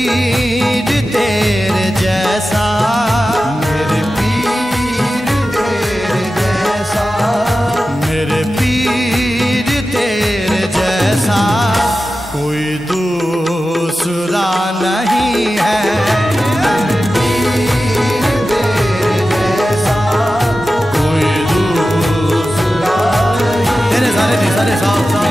पीर तेरे जैसा, मेरे पीर तेरे जैसा, मेरे पीर तेरे जैसा कोई दूसरा नहीं है। मेरे पीर तेरे जैसा कोई दूसरा नहीं। तेरे सारे जी सारे साफ साफ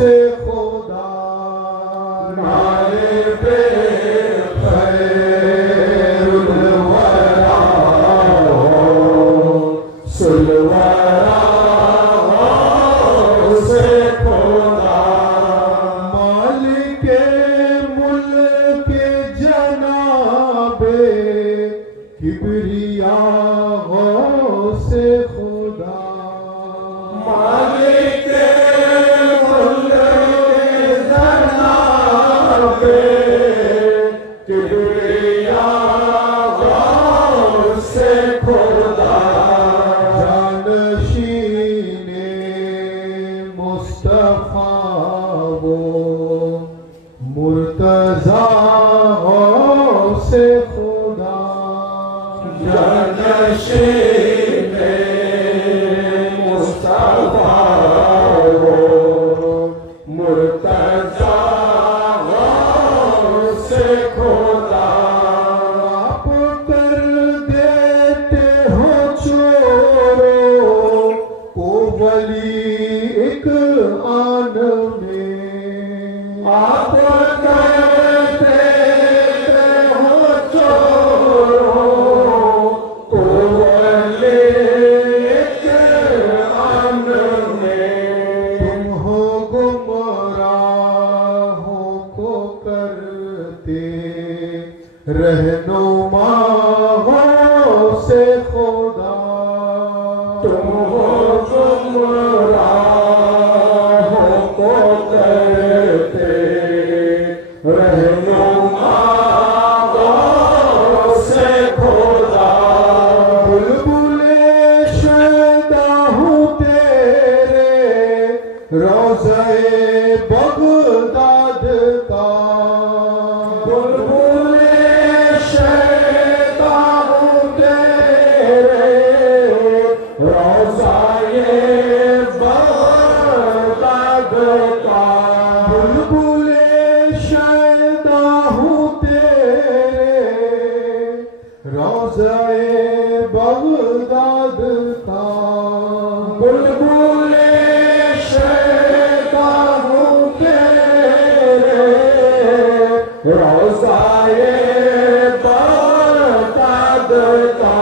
से खुदा तुम हो गुमराहों को करते रहनुमा से खुदा। बुलबुले शैदा हूँ तेरे रोज़े बगदाद का। बुलबुले शैदा हूँ तेरे रोज़े बगदाद का। बुलबुले शैदा हूँ तेरे रोज़े बगदाद का। बुलबुले शैदा हूँ तेरे रोज़े बगदाद का।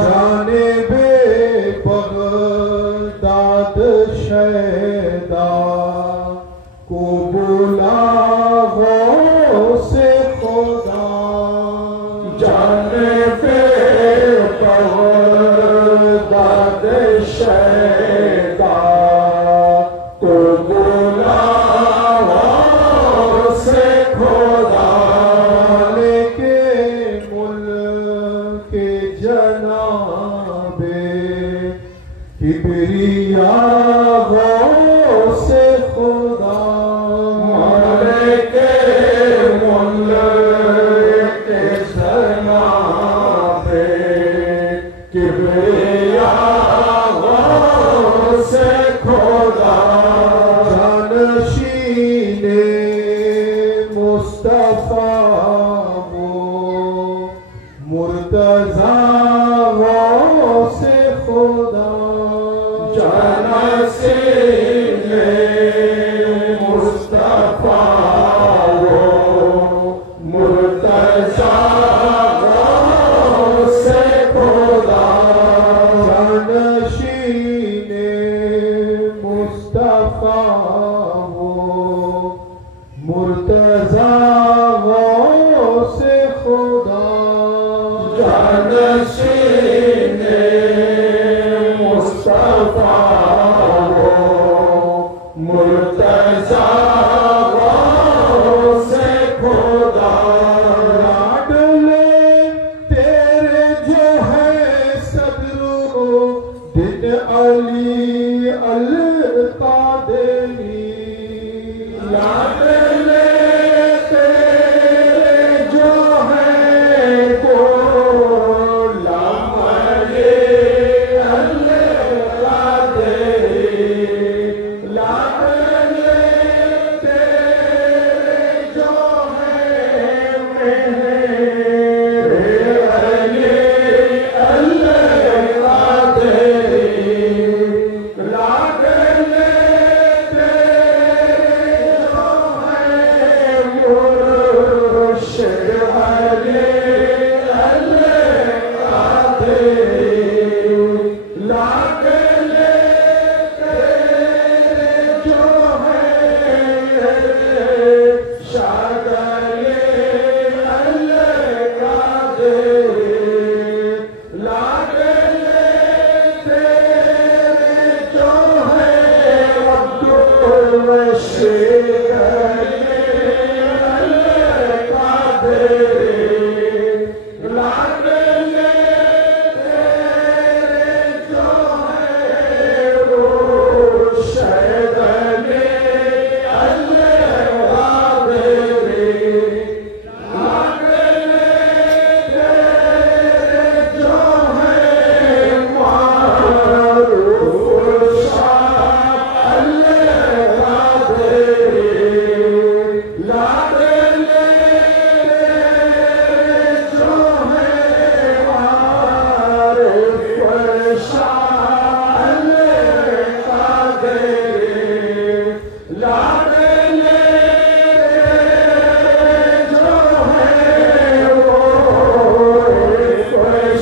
जाने बे बगदाद शैदा को बुलाओ से खुदा। जाने बे बगदाद शैदा को बुलाओ से खुदा। लेके मुल्क के जनाबे किबरिया से खुदा। लेके मुल्क के जनाबे किबरिया से खुदा। जानशीने मुस्तफा वो मुर्तज़ा से खुदा। जानशीने मुस्तफा वो मुर्तज़ा से खुदा। जानशीने मुस्तफा वो मुर्तज़ा से खुदा। जानशीने मुस्तफा वो मुर्तज़ा से खुदा। लाडले तेरे जो है सदरो दिन अली अल कादरी। लाडले तेरे जो है गुलाम अली अल कादरी। लाडले तेरे जो है मेरे अली अल कादरी। लाडले तेरे जो है मुर्शिद अली अल कादरी। लाडले तेरे जो है शाद अली अल कादरी। लाडले तेरे जो है अब्दुल रशीद अली अल कादरी। लाडले तेरे जो है मुर्शिद अली अल कादरी। लाडले तेरे जो है मारूफ शाह अल कादरी। लाडले तेरे जो है मारूफ शाह अल कादरी। लाडले तेरे जो है मारूफ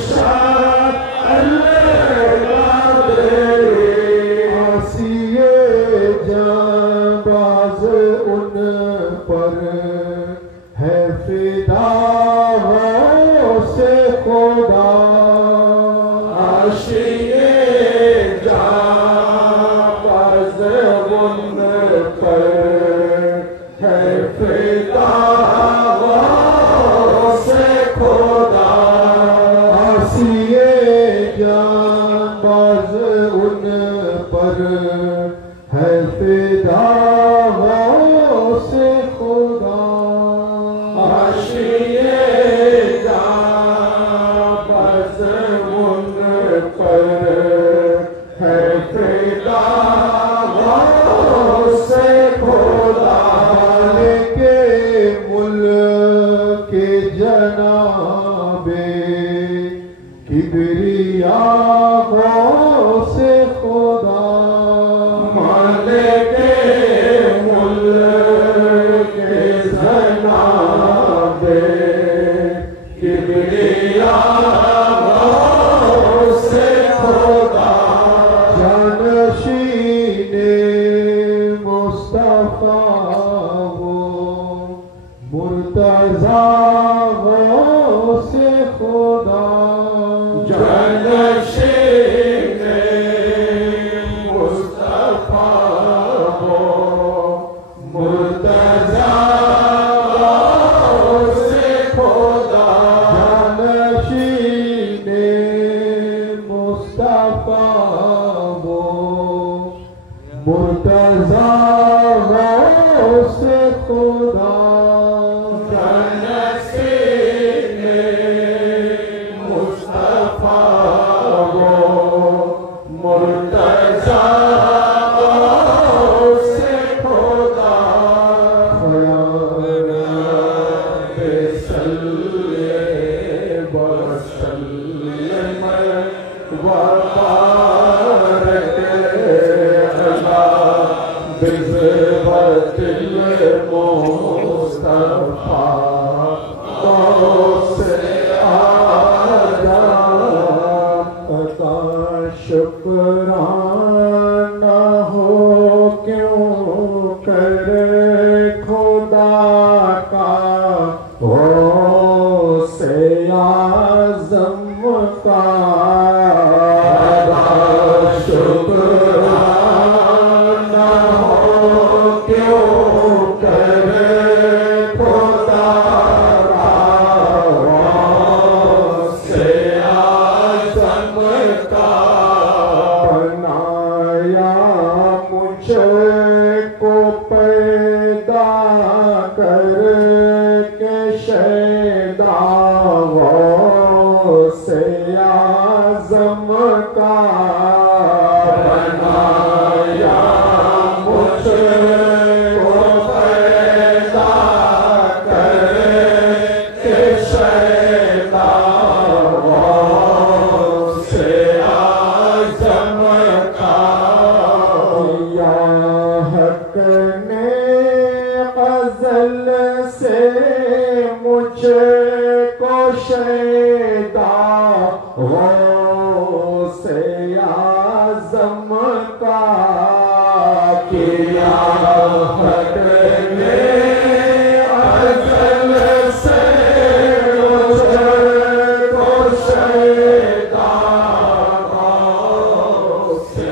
शाह अल कादरी। आसिए जाबाज उन पर है फिदा से खुदा। आशिए नाज उन पर है फिदा से खुदा आशिए जां बस उन पर है फिदा से खुदा के मुल्क के जनाबे किबरिया से खुदा मालिक मुल्क के जनाबे किबरिया से खुदा जानशीने मुस्तफा वो मुर्तजा से खुदा जानशीने मुस्तफा वो मुर्तजा से खुदा जानशीने मुस्तफा वो मुर्तजा से खुदा शुक्राना हो क्यों कर खुदा का हो से आज़म का शुक्राना हो क्यों कर खुदा का से आज़म का मुझको पैदा करके शैदा से आज़म का बनाया मुझको पैदा करके शैदा से आज़म का गज़ल से मुझको शैदा हो से आज़म का किया हक ने गज़ल से मुझको शैदा हो से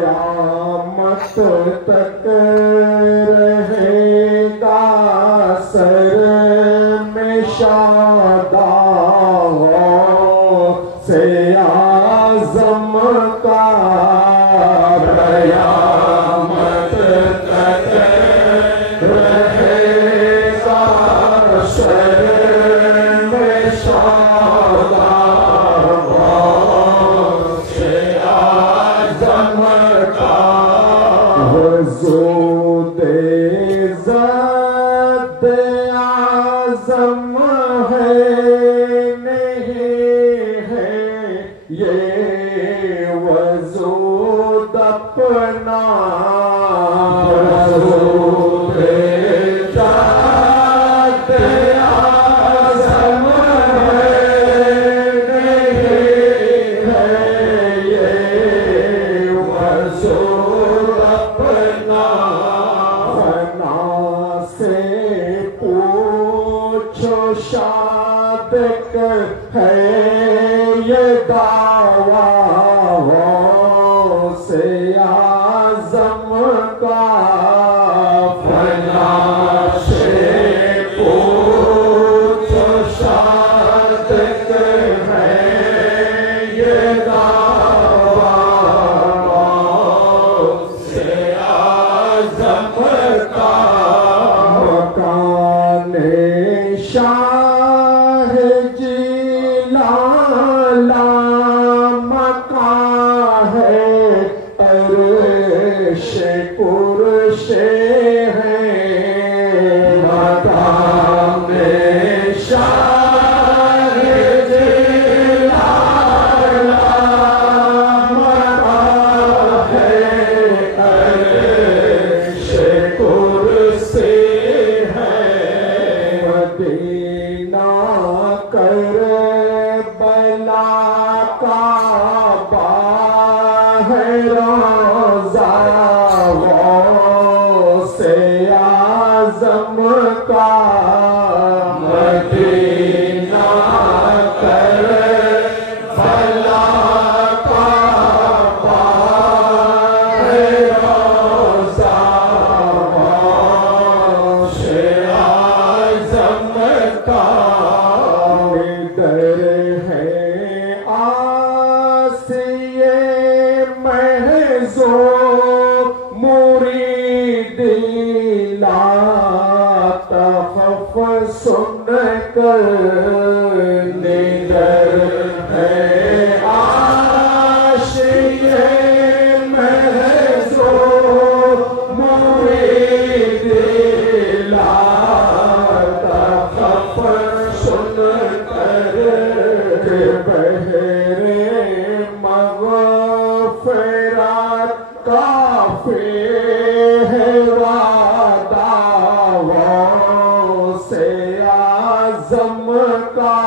आज़म का तक रहेगा सर में शादा से आज़म का क़यामत तक रहेगा सर में शादा से आज़म का ज़ोदे ज़ात आज़म है नहीं है ये वजूद अपना ज़ोदे ज़ात आज़म है नहीं है ये वजूद अपना फना से पूछो शादिक है ये दावा लाला मका है अर्श पुरुष है मकाम शाह लाला मका है अर्श पुरुष है मदीना कर बला का से आज़म का मदीना कर भला का से आज़म का दर है आसिए महज़ो मुरीदिला तखफ़ सुन कर निदर है आशिए महज़ो मुरीदिला तखफ़ सुन कर बहरे मग़फ़िरत काफ़ी है वादाओं से आज़म का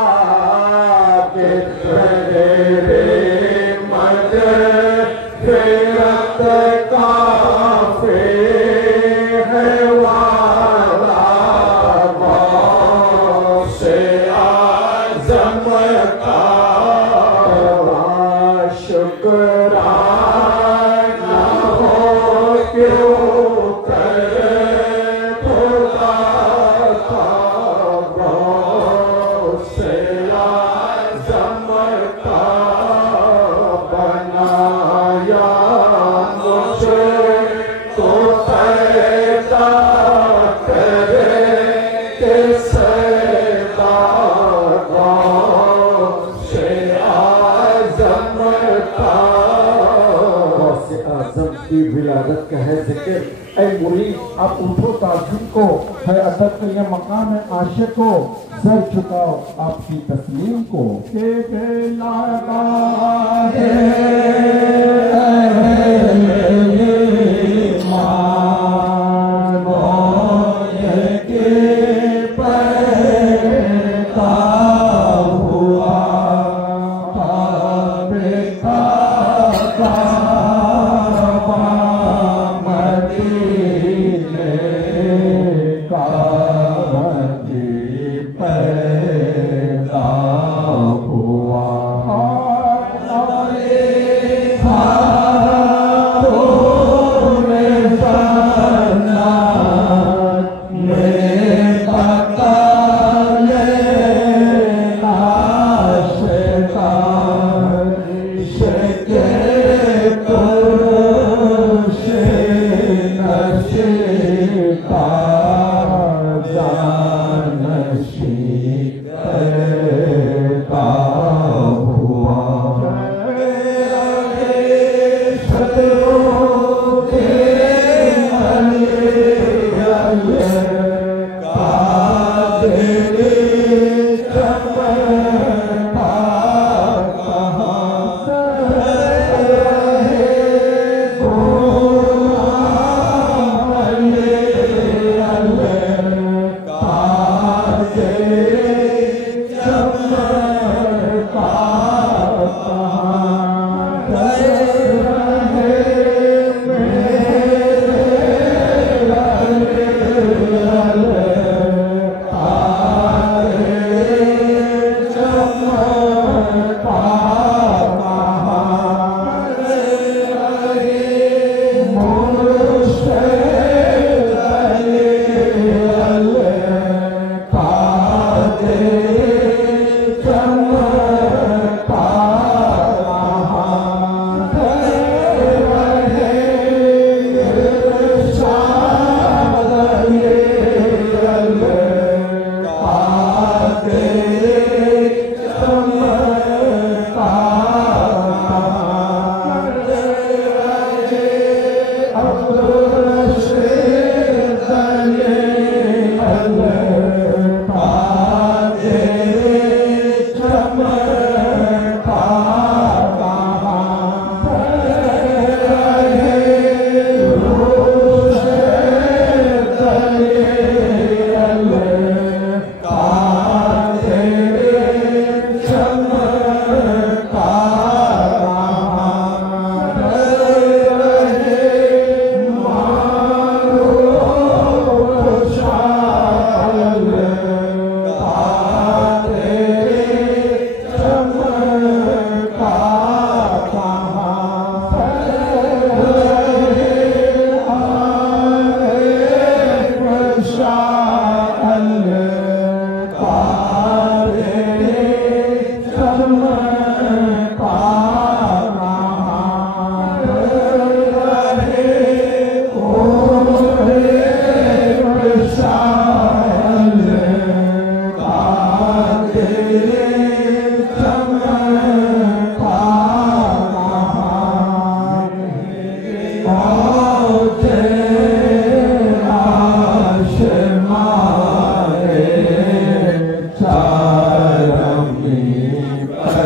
के बहरे मग़फ़िरत काफ़ी है वादाओं से आज़म का शुक्राना हो क्यों करे खुदा का से आज़म का बनाया मुझे तो पैदा करे किसे की विलादत का है जिक्र। ऐ मुरीद आप उठो ताज़ुब को है अदब के ये मकाम है आशिक को सर झुकाओ आपकी तस्लीम को के बेलादा है मानो ये के पैदा हुआ बेटा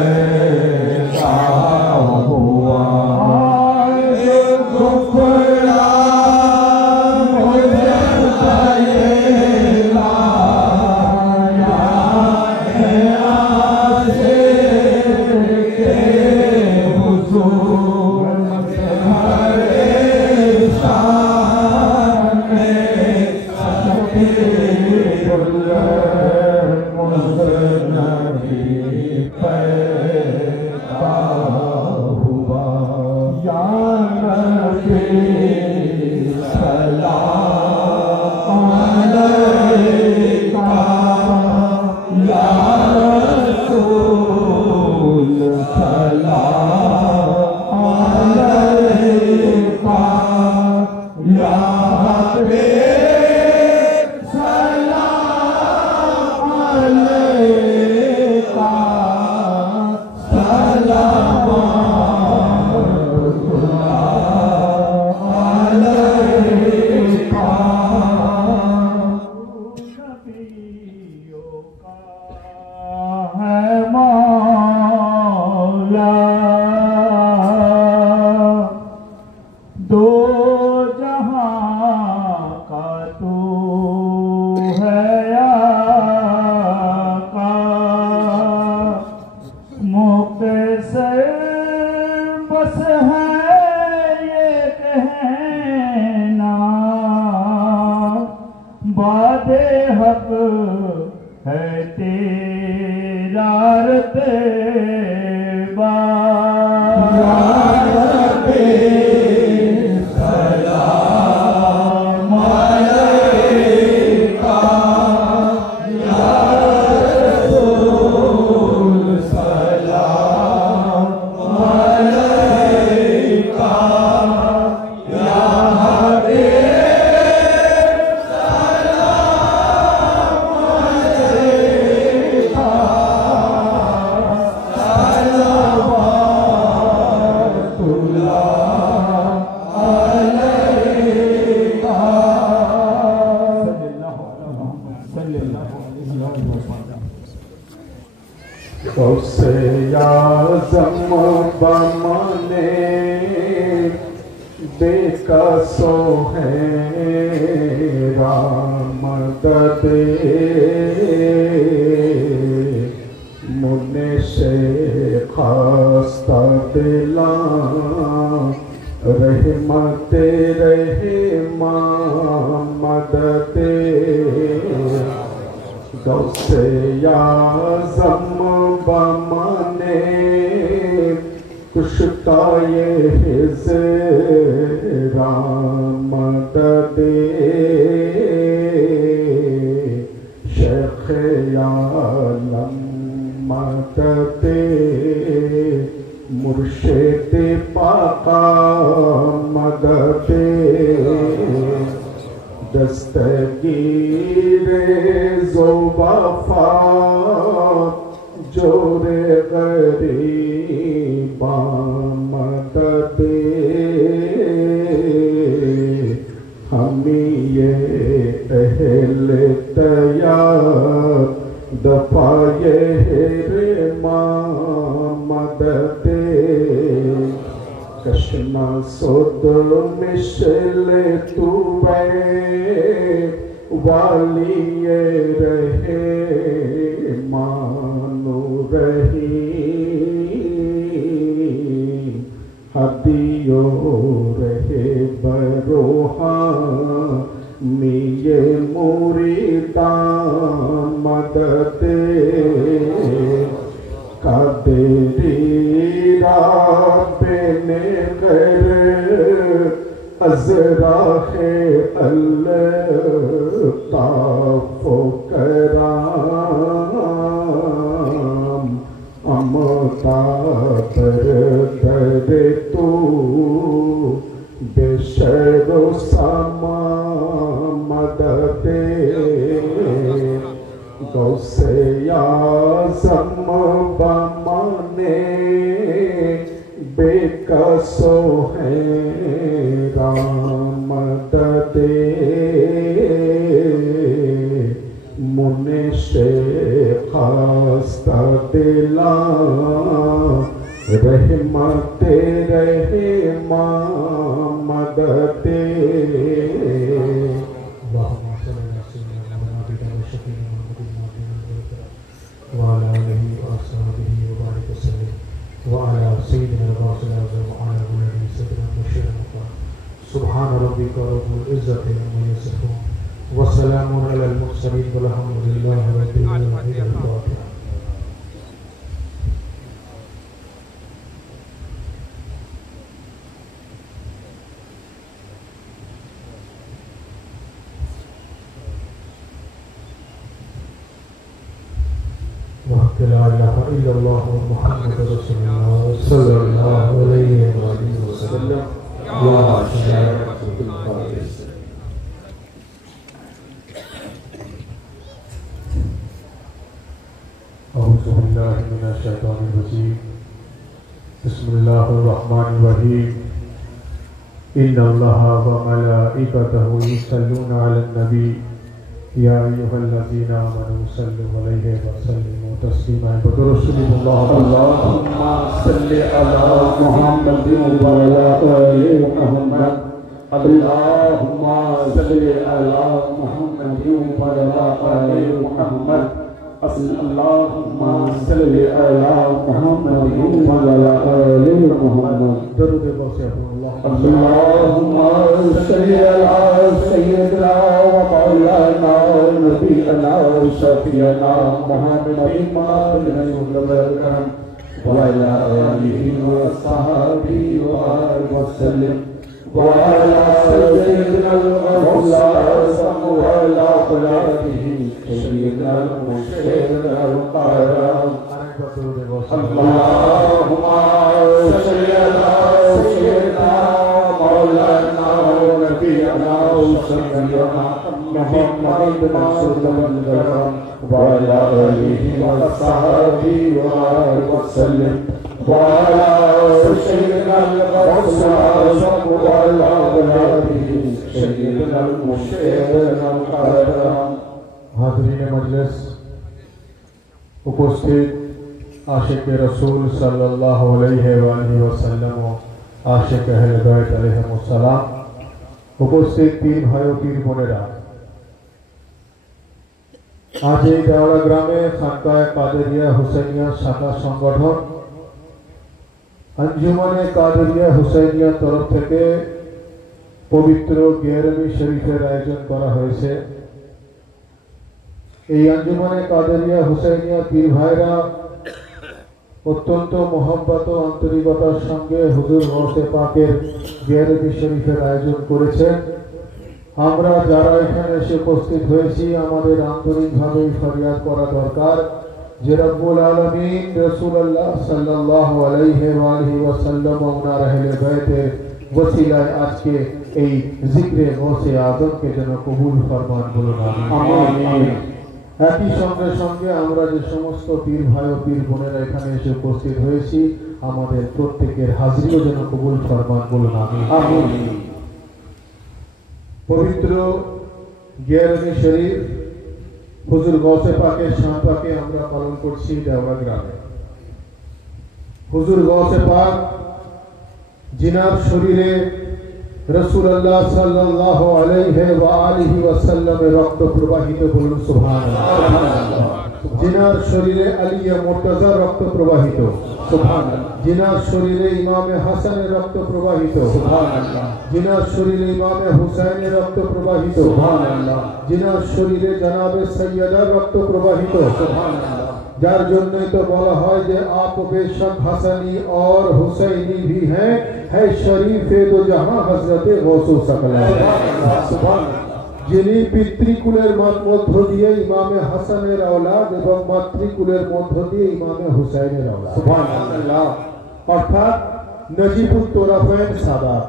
पैदा हुआ गुफरा मुझे लाया है आशिक़ के हुज़ूर हरे सामने पैदा हुआ या नबी सलाम अलैका या रसूल सलाम अलैका या हबीब सलाम अलैका दो जहां का तू है आका मुक़्तसर बस है ये कहना बादे हक है तेरा रतबा सलाम अलैका या रसूल सलाम अलैका या हबीब सलाम अलैका उससे आज़म बमने बेकसो है रामदद मुने से खास्ता दिला रहमत रहमा मदद गौसे आज़म बमने कुश्ताए हिज़्रा मदद शेख़ आलम मदद मुर्शिद पाका मदद दस्तगीर ज़ोबफ़ा जोरे ग़रीबा मदद हमी ये अहले तैयार दफ़ाए हिरमा मदद कशना सुद मिशले तुवे वाली रहे मानो रही हदियो रहे बरोहा मिये मुरीदा मदद कादेरी राबने कर अज़राहे अल्ताफ़ कराम अमता पर दर तू बेशरो समा मदद गौसे आज़म बमने बेकसो है रामदद मुने से खास्ता दिला रहमते रहमा मदते सुभान रब्बिक रब्बिल इज्जति अम्मा यसिफून व सलामुन अलल मुरसलीन वल्हम्दुलिल्लाहि रब्बिल आलमीन। ला इलाहा इल्लल्लाह मुहम्मदुर रसूलुल्लाह सल्लल्लाहु अलैहि वसल्लम। या शरीअतुल फारिस। औज़ु बिल्लाहि मिनश शैतानिर रजीम। बिस्मिल्लाहिर रहमानिर रहीम। इन्नल्लाहा व मलाइकतहु युसल्लूना अलन नबी या अय्युहल्लज़ीना आमनू सल्लु अलैहि व सल्लिमू तस्लीमा। रसूलुल्लाह अल्लाहुम्मा सल्लि अला मुहम्मदिन व अला आलि मुहम्मद। अल्लाहुम्मा सल्लि अला मुहम्मदिन व अला आलि मुहम्मद। अल्लाहुम्मा सल्लि अला मुहम्मदिन व अला आलि मुहम्मद। दरूद बसे अल्लाहुम्मा सल्लि अला सय्यिदना व मौलाना नबीना शफीअना मुहम्मदिन व अला आलिहि व सहाबिहि व वसल्लम व अला सय्यिदिनल मौला व अला औलादिहि सय्यिदनल मुशहिदल क़ाराम। अल्लाहुम्मा सल्लि अला सय्यिदिना मौलाना नबीना शफीअना मुहम्मदिन व अला आलिहि व सहाबिहि व वसल्लम व अला सय्यिदिनल मौला व अला औलादिहि सय्यिदनल मुशहिदल क़ाराम। हाज़रीन मजलिस, उपस्थित आशिक रसूल सल्लल्लाहु अलैहि वसल्लम व आशिक अहले बैत अलैहिमुस्सलाम, उपस्थित पीर भाई ও पीर বোনেরা, आज এই দেওড়া গ্রামে খানকায়ে কাদেরিয়া হুসাইনিয়া শাখা সংগঠন अंजुमने कादेरिया हुसैनिया तरफ থেকে पवित्र গিয়ারবি শরীফের আয়োজন করা হয়েছে। এই अंजुमने कादेरिया हुसैनिया पीर भाईरा अत्यंत मोहब्बत ও আন্তরিকতার সঙ্গে হুজুর গৌসে পাকের গিয়ারবি শরীফের আয়োজন করেছেন। আমরা যারা এখানে এসে উপস্থিত হয়েছি আমাদের আন্তরিকভাবে ফরিয়াদ করা দরকার যে রব্বুল আলামিন রাসূলুল্লাহ সাল্লাল্লাহু আলাইহি ওয়াসাল্লাম ওনার আহলে বাইতের ওসিলায় আজকে এই জিকরে গৌসে আজমকে যেন কবুল ফরমান বলুন আমিন। একই সঙ্গে সঙ্গে আমরা যে সমস্ত পীর ভাই ও পীর বোনেরা এখানে এসে উপস্থিত হয়েছি আমাদের প্রত্যেকের হাজিরিও যেন কবুল ফরমান বলুন আমিন। পবিত্র গিয়ারবি শরীফ হুজুর গৌসে পাকের শানটাকে আমরা পালন করছি দেওড়া গ্রামে। হুজুর গৌসে পাক जिनार शरीरे रसूलुल्लाह सल्लल्लाहु अलैहि व आलिहि वसल्लम रक्त प्रवाहित बोलुन सुभानाल्लाह। जिनार शरीरे अली मुर्तजा रक्त प्रवाहित सुभानाल्लाह। जिनार शरीरे इमाम हसन रक्त प्रवाहित सुभानाल्लाह। जिनार शरीरे इमाम हुसैन रक्त प्रवाहित सुभानाल्लाह। जिनार शरीरे जनाबे सैयदा रक्त प्रवाहित सुभानाल्लाह। जार जन्य तो बोला है जे आप बेशक हसनी और हुसैनी भी हैं, है शरीफे दो जहां हजरते गौसो सकला। जिनी पितृकुलेर मध्य दिए इमामे हसनेर औलाद एवं मातृकुलेर मध्य दिए इमामे हुसैनेर औलाद। सुभानाल्लाह। अर्थात नजीबुत तोराफैन सादात।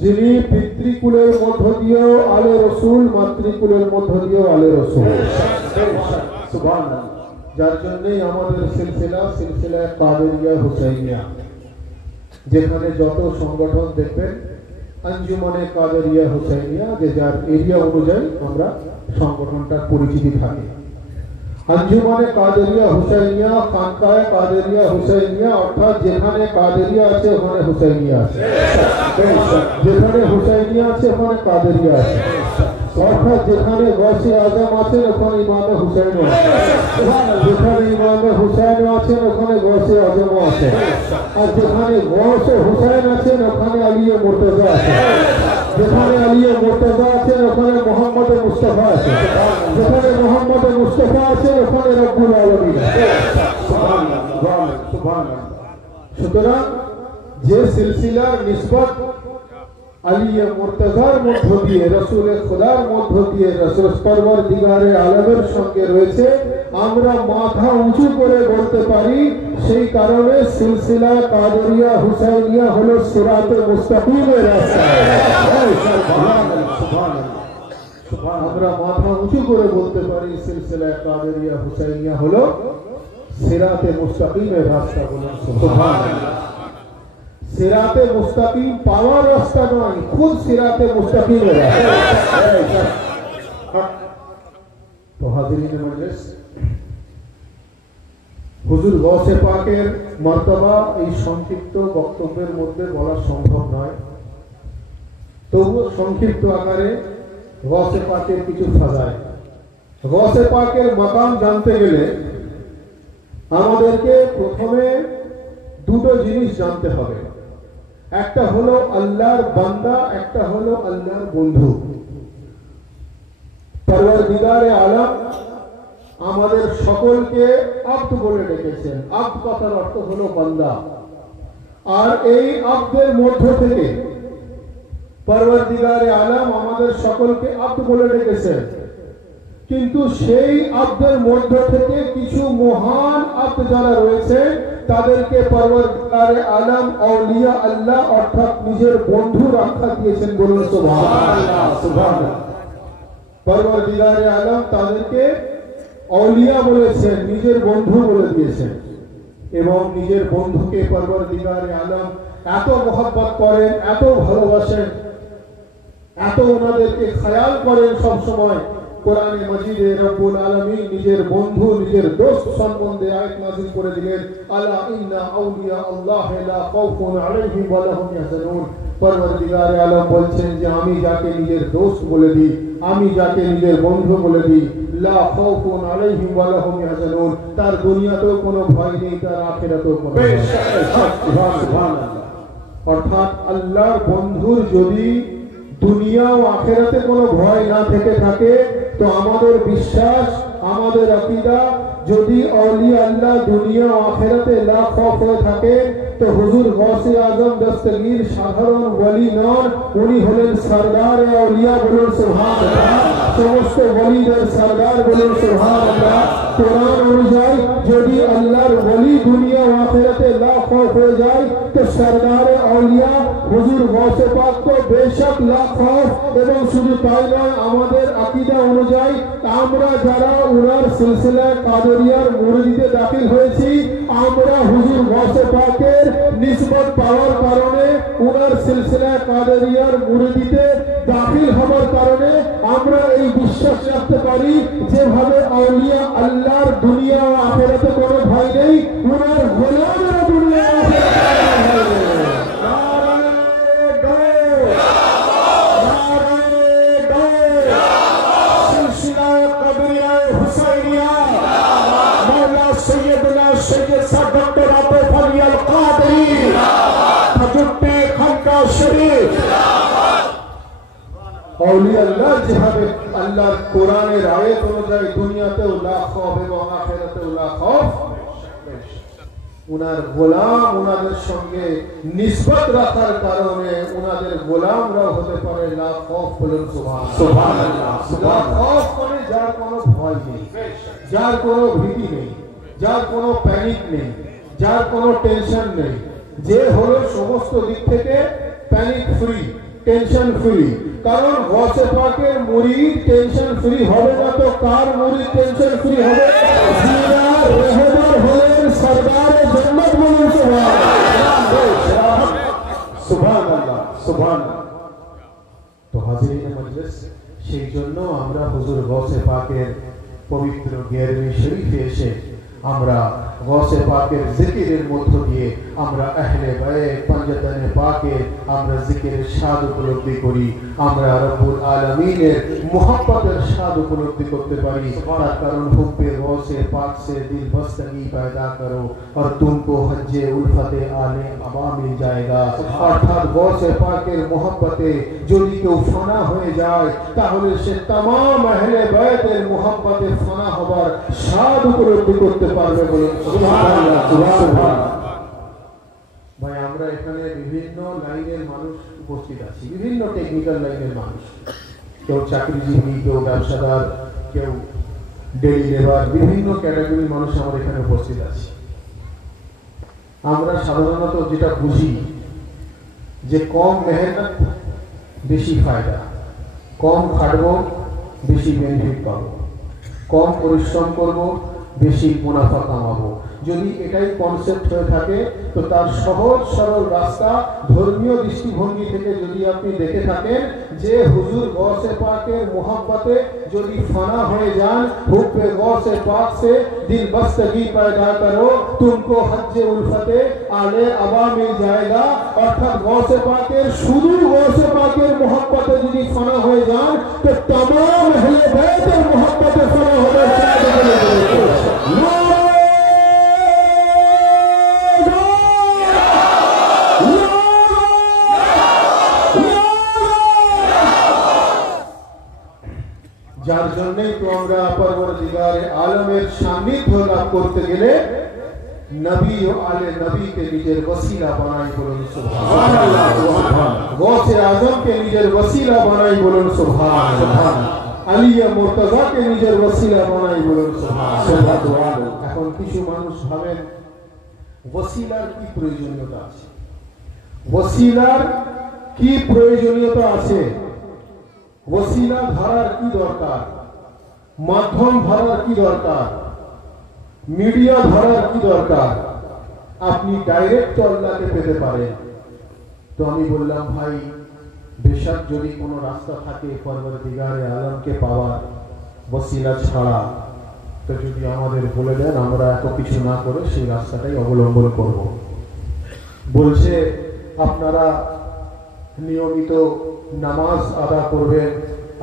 जिनी पितृकुलेर मध्य दिए आले रसूल, मातृकुलेर मध्य दिए आले रसूल। सुभानाल्लाह। যার জন্যই আমাদের সিলসিলা কাদেরিয়া হুসাইনিয়া, যেখানে যত সংগঠন দেখবেন আঞ্জুমানে কাদেরিয়া হুসাইনিয়া, যে যার এরিয়া অনুযায়ী আমরা সংগঠনটার পরিচিতি থাকে। अंजुमने कादेरिया हुसैनिया खानकाए कादेरिया हुसैनिया अर्थात जेखाने कादेरिया आछे ओखाने हुसैनिया आछे जेखाने हुसैनिया आछे ओखाने कादेरिया आछे अर्थात जेखाने गौसे आजम आछे ओखाने इमामे हुसैन आछे जेखाने इमामे हुसैन आछे ओखाने गौसे आजम आछे और जेखाने गौसे हुसैन आछे ओखाने अली मुर्तजा आछे যেখানে আলী মুর্তজা আছেন ওখানে মোহাম্মদ মুস্তাফা আছে যেখানে মোহাম্মদ মুস্তাফা আছে ওখানে রব্বুল আলামিন সুবহানাল্লাহ সুবহানাল্লাহ সুতরাং যে সিলসিলার নিসবত আলী মুর্তজার মধ্য দিয়ে রাসূলের খোদার মধ্য দিয়ে রাসূল পরওয়ারদিগারে আলমের সঙ্গে রয়েছে আমরা মাথা উঁচু করে বলতে পারি সেই কারণে সিলসিলা কাদেরিয়া হুসাইনিয়া হলো সিরাতে মুস্তাকিমের রাস্তা আমরা মাথা উঁচু করে বলতে পারি সিলসিলা কাদেরিয়া হুসাইনিয়া হলো সিরাতে মুস্তাকিমের রাস্তা বলুন সুবহানাল্লাহ सिराते मुस्तकीम पावर रास्ता नहीं खुद सिराते मुस्तकीम है तो हाजिरीन मजलिस हुजूर गौसे पाकेर मर्तबा এই সংক্ষিপ্ত বক্তব্যের মধ্যে বলা সম্ভব নয় তবুও সংক্ষিপ্ত আকারে গৌসে পাকের কিছু ফাজাইল গৌসে পাকের মাকাম জানতে গেলে আমাদেরকে প্রথমে দুটো জিনিস জানতে হবে একটা হলো আল্লাহর বান্দা একটা হলো আল্লাহর বন্ধু পরওয়ারদিগারে আলম আমাদের সকলকে আব্দ বলে ডেকেছেন আব্দ কথার অর্থ হলো বান্দা আর এই আব্দের মধ্য থেকে পরওয়ারদিগারে আলম আমাদের সকলকে আব্দ বলে ডেকেছেন কিন্তু সেই আব্দের মধ্য থেকে কিছু মহান আব্দ যারা রয়েছে তাদেরকে পরওয়ারদিগারে আলম আউলিয়া আল্লাহ অর্থাৎ নিজের বন্ধু আখ্যা দিয়েছেন বলুন সুবহানাল্লাহ সুবহানাল্লাহ পরওয়ারদিগারে আলম তাদেরকে আউলিয়া বলেছেন নিজের বন্ধু বলে দিয়েছেন এবং নিজের বন্ধুকে পরওয়ারদিগারে আলম এত মহব্বত করেন এত ভালোবাসেন এত ওনাদেরকে খেয়াল করেন সব সময় কোরআনে মাজিদে রব্বুল আলামিন নিজের বন্ধু নিজের দোস্ত সম্বন্ধে আয়াত নাযিল করে দিলেন আলা ইন্না আউলিয়া আল্লাহ লা খাউফুন আলাইহিম ওয়া লাহুম ইয়াহজানুন পরওয়ারদিগারে আলম বলছেন যে আমি যাকে নিজের দোস্ত বলে দিই আমি যাকে নিজের বন্ধু বলে দিই লা খাউফুন আলাইহিম ওয়া লাহুম ইয়াহজানুন তার দুনিয়াতেও কোনো ভয় নেই তার আখিরাতেও কোনো ভয় নেই সুবহানাল্লাহ অর্থাৎ আল্লাহর বন্ধুর যদি দুনিয়া ও আখিরাতে কোনো ভয় না থেকে থাকে তো আমাদের বিশ্বাস আমাদের আকীদা যদি আউলিয়া আল্লাহ দুনিয়া ও আখিরাতে লা খৌফ হয়ে থাকে তো হুজুর গৌসে আজম দস্তগীর সাধারণ ওলি নন উনি হলেন সরদার আউলিয়া বলুন সুবহানাল্লাহ সমস্ত ওলিদের সরদার বলুন সুবহানাল্লাহ কোরআন অনুযায়ী যদি আল্লাহর ওলি দুনিয়া ও আখিরাতে লা খৌফ হয়ে যায় তো সরদার আউলিয়া হুজুর গৌসে পাক তো বেশক লা খৌফ এবং শুধু তাই নয় আমাদের আকীদা অনুযায়ী আমরা যারা উনার সিলসিলা কাদেরিয়ার মুরিদিতে দাখিল হয়েছি আমরা হুজুর গৌসে পাকের নিসবত পাওয়ার কারণে উনার সিলসিলা কাদেরিয়ার মুরিদিতে দাখিল হওয়ার কারণে আমরা এই বিশ্বাস রাখতে পারি যেভাবে আউলিয়া আল্লাহর দুনিয়া ও আখিরাতে কোনো ভয় নেই উনার গোলামের দুনিয়া ও আখিরাতে আউলিয়া আল্লাহ যেভাবে আল্লাহর কোরআনের আয়াত অনুযায়ী দুনিয়াতেও লা খৌফ এবং আখিরাতেও লা খৌফ উনার গোলাম উনাদের সঙ্গে নিসবত রাখার কারণে উনাদের গোলামরাও হতে পারে লা খৌফ বলুন সুবহানাল্লাহ লা খৌফ মানে যার কোনো ভয় নেই যার কোনো ভীতি নেই যার কোনো প্যানিক নেই যার কোনো টেনশন নেই যে হলো সমস্ত দিক থেকে প্যানিক ফ্রি টেনশন ফ্রি কারণ গৌসে পাকের মুরিদ টেনশন ফ্রি হবে না তো কার মুরিদ টেনশন ফ্রি হবে যিনি রহমান হলেন সরদারে জান্নাত বলুন সুবহানাল্লাহ সুবহানাল্লাহ সুবহানাল্লাহ তো হাজিরিন মজলিস সেই জন্য আমরা হুজুর গৌসে পাকের পবিত্র গিয়ারনি শরীফে এসে আমরা গৌসে পাকের জিকিরের মধ্য দিয়ে আমরা আহলে বাইত পাঞ্জাতানে পাকে আমরা জিকিরের স্বাদ উপলব্ধি করি, আমরা রব্বুল আলামিনের मोहब्बतेर स्वाद उपलब्धि करते पारी। तार कारण हुब्बे गौसे पाक से दिल बस्तगी पैदा करो और तुमको हज्जे उल्फते आले अबा मिल जाएगा। अर्थात गौसे पाकेर मोहब्बते যদি কেউ ফানা হয়ে যায় তাহলে সে तमाम আহলে বাইতের মোহব্বতে ফানা হবার স্বাদ উপলব্ধি করতে পারবে বলে সুবহানাল্লাহ সুবহানাল্লাহ। ভাই আমরা এখানে বিভিন্ন লাইনের মানুষ উপস্থিত আছি, বিভিন্ন টেকনিক্যাল লাইনের মানুষ, কেউ চাকরিজীবী, কেউ ব্যবসাদার, কেউ ডেলি লেবার, বিভিন্ন ক্যাটাগরির মানুষ আমার এখানে উপস্থিত আছে। আমরা সাধারণত যেটা বুঝি যে কম মেহনত বেশি ফায়দা, কম খাটবো বেশি বেনিফিট পাবো, কম পরিশ্রম করব বেশি মুনাফা কামাবো। যদি এটাই কনসেপ্ট হয়ে থাকে তো তার সহজ সরল রাস্তা ধর্মীয় দৃষ্টিভঙ্গি থেকে যদি আপনি দেখে থাকেন যে হুজুর গৌসে পাকের মোহব্বতে যদি ফানা হয়ে যান, হুব্বে গৌসে পাক से दिल बस्तगी पैदा करो तुमको हज्जे उल्फते आले अबा मिल जाएगा। অর্থাৎ গৌসে পাকের শুধু গৌসে পাকের মোহব্বতে যদি ফানা হয়ে যান তো तमाम আহলে বাইতের মোহব্বতে ফানা হবে। যার জন্যই তো আমরা পরবর্তীকারে আলমের সান্নিধ্য লাভ করতে গেলে নবী ও আলে নবীকে নিজের ওসিলা বানাই বলুন সুবহানাল্লাহ সুবহানাল্লাহ। গৌসে আজমকে নিজের ওসিলা বানাই বলুন সুবহানাল্লাহ। আলিয়া মুর্তজাকে নিজের ওসিলা বানাই বলুন সুবহানাল্লাহ। এখন কিছু মানুষ ভাবেন ওসিলার কি প্রয়োজনীয়তা আছে, ওসিলার কি প্রয়োজনীয়তা আছে, ওসিলা ধরার কি দরকার, মাধ্যম ধরার কি দরকার, মিডিয়া ধরার কি দরকার, আপনি ডাইরেক্ট আল্লাহকে পেতে পারেন। তো আমি বললাম ভাই বেশক যদি কোনো রাস্তা থাকে পরবর্তীকারে আলমকে পাওয়ার ওসিলা ছাড়া তো যদি আমাদের বলে দেন আমরা এত কিছু না করে সেই রাস্তাটাই অবলম্বন করব। বলছে আপনারা নিয়মিত নামাজ আদা করবেন,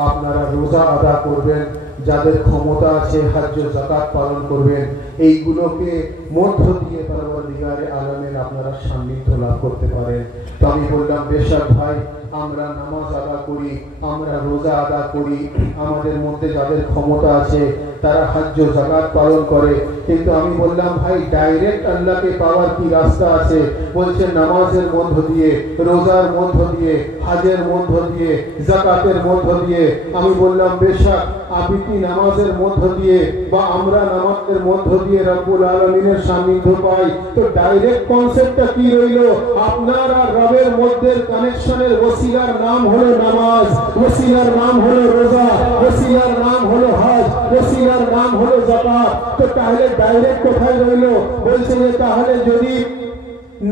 আপনারা রোজা আদা করবেন, যাদের ক্ষমতা আছে হজ ও যাকাত পালন করবেন, এইগুলোকে মধ্য দিয়ে পরবর্তীকারে আলমের আপনারা সান্নিধ্য লাভ করতে পারেন। তো আমি বললাম বেশক ভাই আমরা নামাজ আদা করি, আমরা রোজা আদা করি, আমাদের মধ্যে যাদের ক্ষমতা আছে তারা হজ ও যাকাত পালন করে, কিন্তু আমি বললাম ভাই ডাইরেক্ট আল্লাহকে পাওয়ার কি রাস্তা আছে? বলছে নামাজের মধ্য দিয়ে, রোজার মধ্য দিয়ে, হজের মধ্য দিয়ে, যাকাতের মধ্য দিয়ে। আমি বললাম বেশক আপনি কি নামাজের মধ্য দিয়ে বা আমরা নামাজের মধ্য দিয়ে রব্বুল আলামিনের সান্নিধ্য পাই, তো ডাইরেক্ট কনসেপ্টটা কি রইল? আপনার আর রবের মধ্যে কানেকশনের ওসিলার নাম হলো নামাজ, ওসিলার নাম হলো রোজা, ওসিলার নাম হলো হজ, ওসিলার নাম হলো যাকাত। তো তাহলে ডাইরেক্ট কোথায় রইল? বলছে যে তাহলে যদি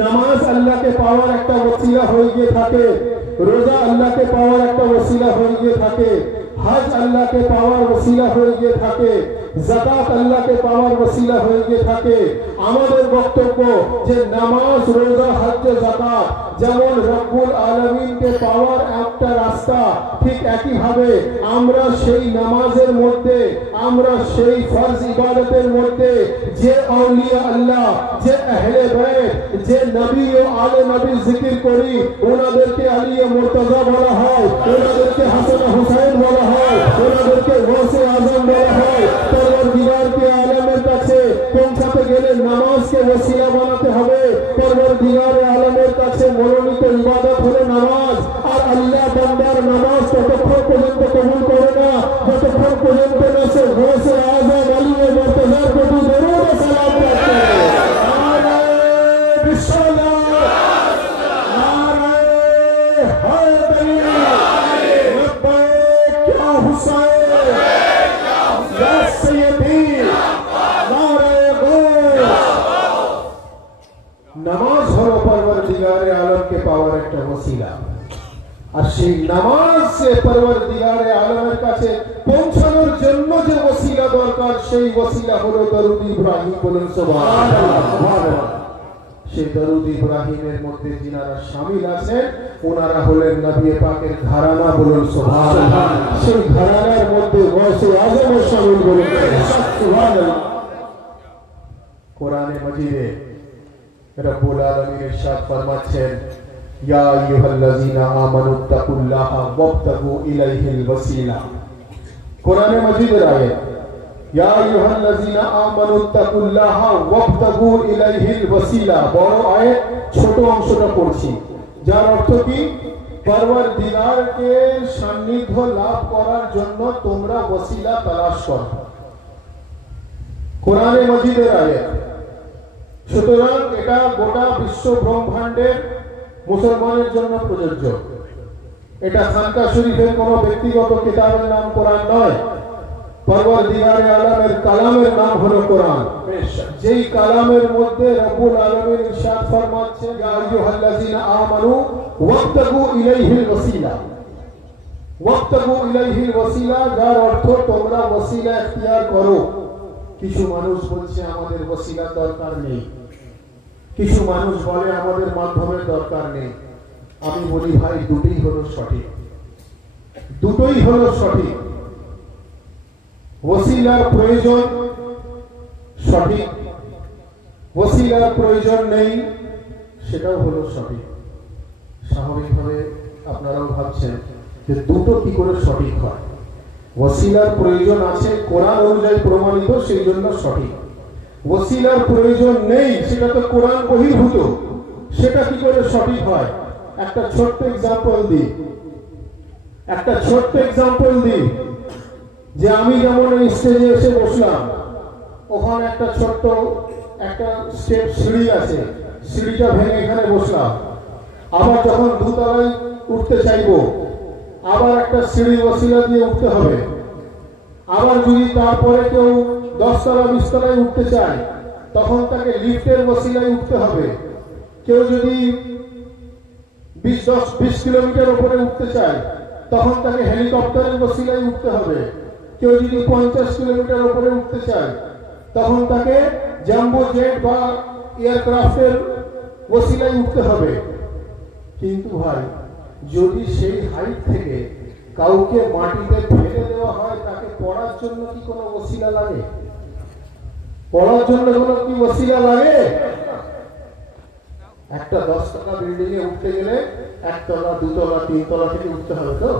নামাজ আল্লাহকে পাওয়ার একটা ওসিলা হয়ে গিয়ে থাকে, রোজা আল্লাহকে পাওয়ার একটা ওসিলা হয়ে গিয়ে থাকে, হজ আল্লাহকে পাওয়ার ওসিলা হয়ে গিয়ে থাকে, যাকাত আল্লাহকে পাওয়ার ওসিলা হয়ে গিয়ে থাকে, আমাদের বক্তব্য যে নামাজ রোজা হজ যাকাত যেমন রব্বুল আলামিনকে পাওয়ার একটা রাস্তা, ঠিক একই ভাবে আমরা সেই নামাজের মধ্যে, আমরা সেই ফরজ ইবাদতের মধ্যে যে আউলিয়া আল্লাহ, যে আহলে বাইত, যে নবী ও আলে নবী জিকির করি ওনাদেরকে আলিয়া মুর্তজা বলা হয়, ওনাদেরকে হাসান হুসাইন বলা হয়, ওনাদেরকে গৌসে আজম বলা হয়। পরবর্তীকারকে আলমের কাছে পৌঁছাতে গেলে নামাজকে ওসিলা বানাতে হবে। পরবর্তীকারে আলমের কাছে মনোনীত ইবাদত হলো নামাজ। আর আল্লাহ বান্দার নামাজ ততক্ষণ পর্যন্ত কবুল করে না যতক্ষণ পর্যন্ত না সে গৌসে আজম আলিয়া মুর্তজার প্রতি দরুদ ও সালাম করতে। নারায়ে বিসমিল্লাহ, নারায়ে হায়দারি, লব্বৈক ইয়া হুসাইন, নামাজ হলো পরবর্তীকারে আলমকে পাওয়ার একটা ওসিলা, আর সেই নামাজ সে পরবর্তীকারে আলমের কাছে পৌঁছানো পৌঁছানোর জন্য যে ওসিলা দরকার সেই ওসিলা হলো দরুদ ইব্রাহিম। বলুন সুবহানাল্লাহ। সেই দরুদ ইব্রাহিমের মধ্যে যিনারা শামিল আছেন ওনারা হলেন নবী পাকের ঘরানা। বলুন সুবহানাল্লাহ। সেই ঘরানার মধ্যে গৌসে আজম শামিল। বলুন সুবহানাল্লাহ। কোরআনে মাজিদে রব্বুল আলামিন ইরশাদ ফরমাচ্ছেন, ইয়া আইয়ুহাল্লাযীনা আমানুত্তাকুল্লাহা ওয়াবতাগু ইলাইহিল ওয়াসিলা। কোরআনে মাজিদের আয়াত, ইয়া আইয়ুহাল্লাযীনা আমানুত্তাকুল্লাহা ওয়াবতাগু ইলাইহিল ওয়াসিলা। বড় আয়াত, ছোট অংশটা পড়ছি, যার অর্থ কি? পরওয়ারদিগারকে সান্নিধ্য লাভ করার জন্য তোমরা ওসিলা তালাশ করো। কোরআনে মাজিদের আয়াত। সুতরাং এটা গোটা বিশ্ব ব্রহ্মাণ্ডের মুসলমানের জন্য প্রযোজ্য। এটা খানকা শরীফের কোন ব্যক্তিগত কিতাবের নাম কোরআন নয়। পরওয়ারদিগারে আলমের কালামের নাম হলো কোরআন। যেই কালামের মধ্যে রব্বুল আলামিন ইরশাদ ফরমাচ্ছেন, ইয়া আইয়ুহাল্লাযীনা আমানু ওয়াবতাগু ইলাইহিল ওয়াসিলা। ওয়াবতাগু ইলাইহিল ওয়াসিলা, যার অর্থ তোমরা ওসিলা ইখতিয়ার করো। কিছু মানুষ বলছে আমাদের ওসিলার দরকার নেই, কিছু মানুষ বলে আমাদের মাধ্যমের দরকার নেই। আমি বলি ভাই, দুটোই হলো সঠিক, দুটোই হলো সঠিক। ওসিলার প্রয়োজন সঠিক, ওসিলার প্রয়োজন নেই সেটাও হলো সঠিক। স্বাভাবিকভাবে আপনারাও ভাবছেন যে দুটো কি করে সঠিক হয়। ওসিলার প্রয়োজন আছে, কোরআন অনুযায়ী প্রমাণিত, সেই জন্য সঠিক। ওসিলার প্রয়োজন নেই, সেটা তো কোরআন বহির্ভূত, সেটা কি করে সঠিক হয়? একটা ছোট্ট এক্সাম্পল দিই, যে আমি যেমন এই স্টেজে এসে বসলাম, ওখানে একটা ছোট্ট একটা স্টেপ সিঁড়ি আছে, সিঁড়িটা ভেঙে এখানে বসলাম। আবার যখন দুতলায় উঠতে চাইবো, আবার একটা সিঁড়ি ওসিলা দিয়ে উঠতে হবে। আবার যদি তারপরে কেউ 10 তলা 20 তলায় উঠতে চায়, তখন তাকে লিফটের ওসিলায় উঠতে হবে। কেউ যদি 20 কিলোমিটার উপরে উঠতে চায়, তখন তাকে হেলিকপ্টারের ওসিলায় উঠতে হবে। কেউ যদি 50 কিলোমিটার উপরে উঠতে চায়, তখন তাকে জাম্বো জেট বা এয়ারক্রাফটের ওসিলায় উঠতে হবে। কিন্তু ভাই, যদি সেই হাইট থেকে কাউকে মাটিতে ফেলে দেওয়া হয়, তাকে পড়ার জন্য কি কোনো ওসিলা লাগে? পড়ার জন্য কোনো কি ওসিলা লাগে? একটা 10 তলা বিল্ডিং এ উঠতে গেলে 1 তলা 2 তলা 3 তলা থেকে উঠতে হবে তো।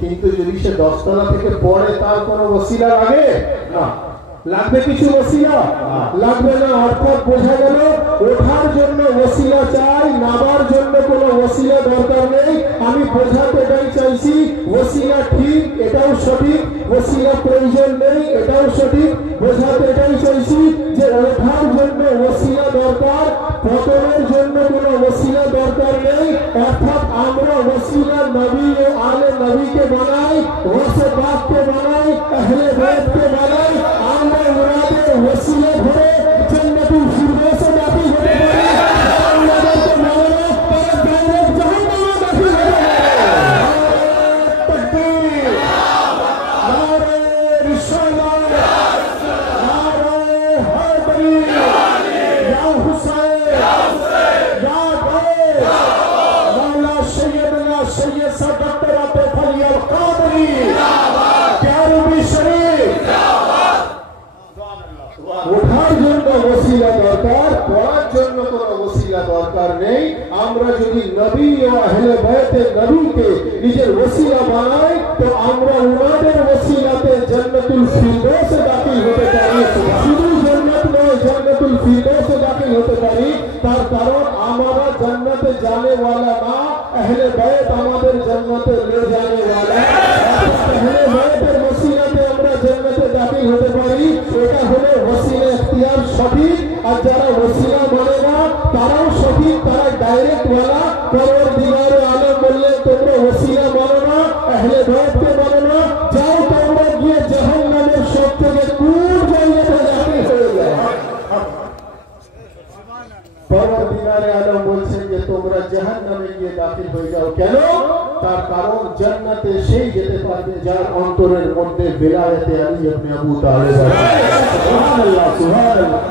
কিন্তু যদি সে 10 তলা থেকে পড়ে, তার কোনো ওসিলা লাগে না? লাগবে কিছু ওসিলা? লাগবে না। অর্থাৎ বোঝা গেল, ওঠার জন্য ওসিলা চাই, নামার জন্য কোনো ওসিলা দরকার নেই। আমি বোঝাতে এটাই চাইছি, ওসিলা ঠিক, এটাও সঠিক। ওসিলা প্রয়োজন নেই, এটাও সঠিক। বোঝাতে এটাই চাইছি যে ওঠার জন্য ওসিলা দরকার, পতনের জন্য কোনো ওসিলা দরকার নেই। অর্থাৎ আমরা ওসিলা নবী ও আলে নবীকে বানাই, ওসে বাপকে বানাই, আহলে বাইতকে বানাই। আমরা ওনাদের ওসিলা ধরে জান্নাতুল ফিরদৌসে দাখিল হতে পারি। আমাদেরকে মানো, তারা ডাইরেক্ট জাহান্নামে দাখিল হতে পারে। তাকবীর, নারে রিসালাত, নারে হায়দারি, ইয়া হুসাইন, ইয়া গায়েস, মাওলা সৈয়দনা সৈয়দ সাদাত রাতে ফলিয়াল কাদরি, ক্যারবি শরীফ। ওঠার জন্য ওসিলা দরকার, পড়ার জন্য কোনো ওসিলা দরকার নেই। আমরা যদি নবী ও আহলে বাইতে নবীকে নিজের ওসিলা বানাই, তো আমরা ওনাদের ওসিলাতে জান্নাতুল ফিরদৌসে দাখিল হতে পারি। শুধু জান্নাত নয়, জান্নাতুল ফিরদৌসে দাখিল হতে পারি। তার কারণ আমরা জান্নাতে जाने वाला না, আহলে বাইত আমাদের জান্নাতে ले जाने वाला। আহলে বাইতের ওসিলাতে আমরা জান্নাতে দাখিল হতে পারি। এটা হলো ওসিলা ইখতিয়ার সঠিক। আর যারা ওসিলা মানে না, তারাও সঠিক, তারা ডাইরেক্ট ওয়ালা। পরওয়ারদিগারে আলম বললেন, তোমরা ওসিলা মানো না, আহলে বাইতকে মানো না, যাও তোমরা গিয়ে জাহান্নামের সব থেকে দূর জায়গাতে দাখিল হয়ে যাও। পরওয়ারদিগারে আলম আলম বলছেন যে তোমরা জাহান্নামে গিয়ে দাখিল হয়ে যাও। কেন? তার কারণ জান্নাতে সেই যেতে পারবে যার অন্তরের মধ্যে বেলায়েতে আলী ইবনে আবু তালেব আছে। সুবহানাল্লাহ, সুবহানাল্লাহ।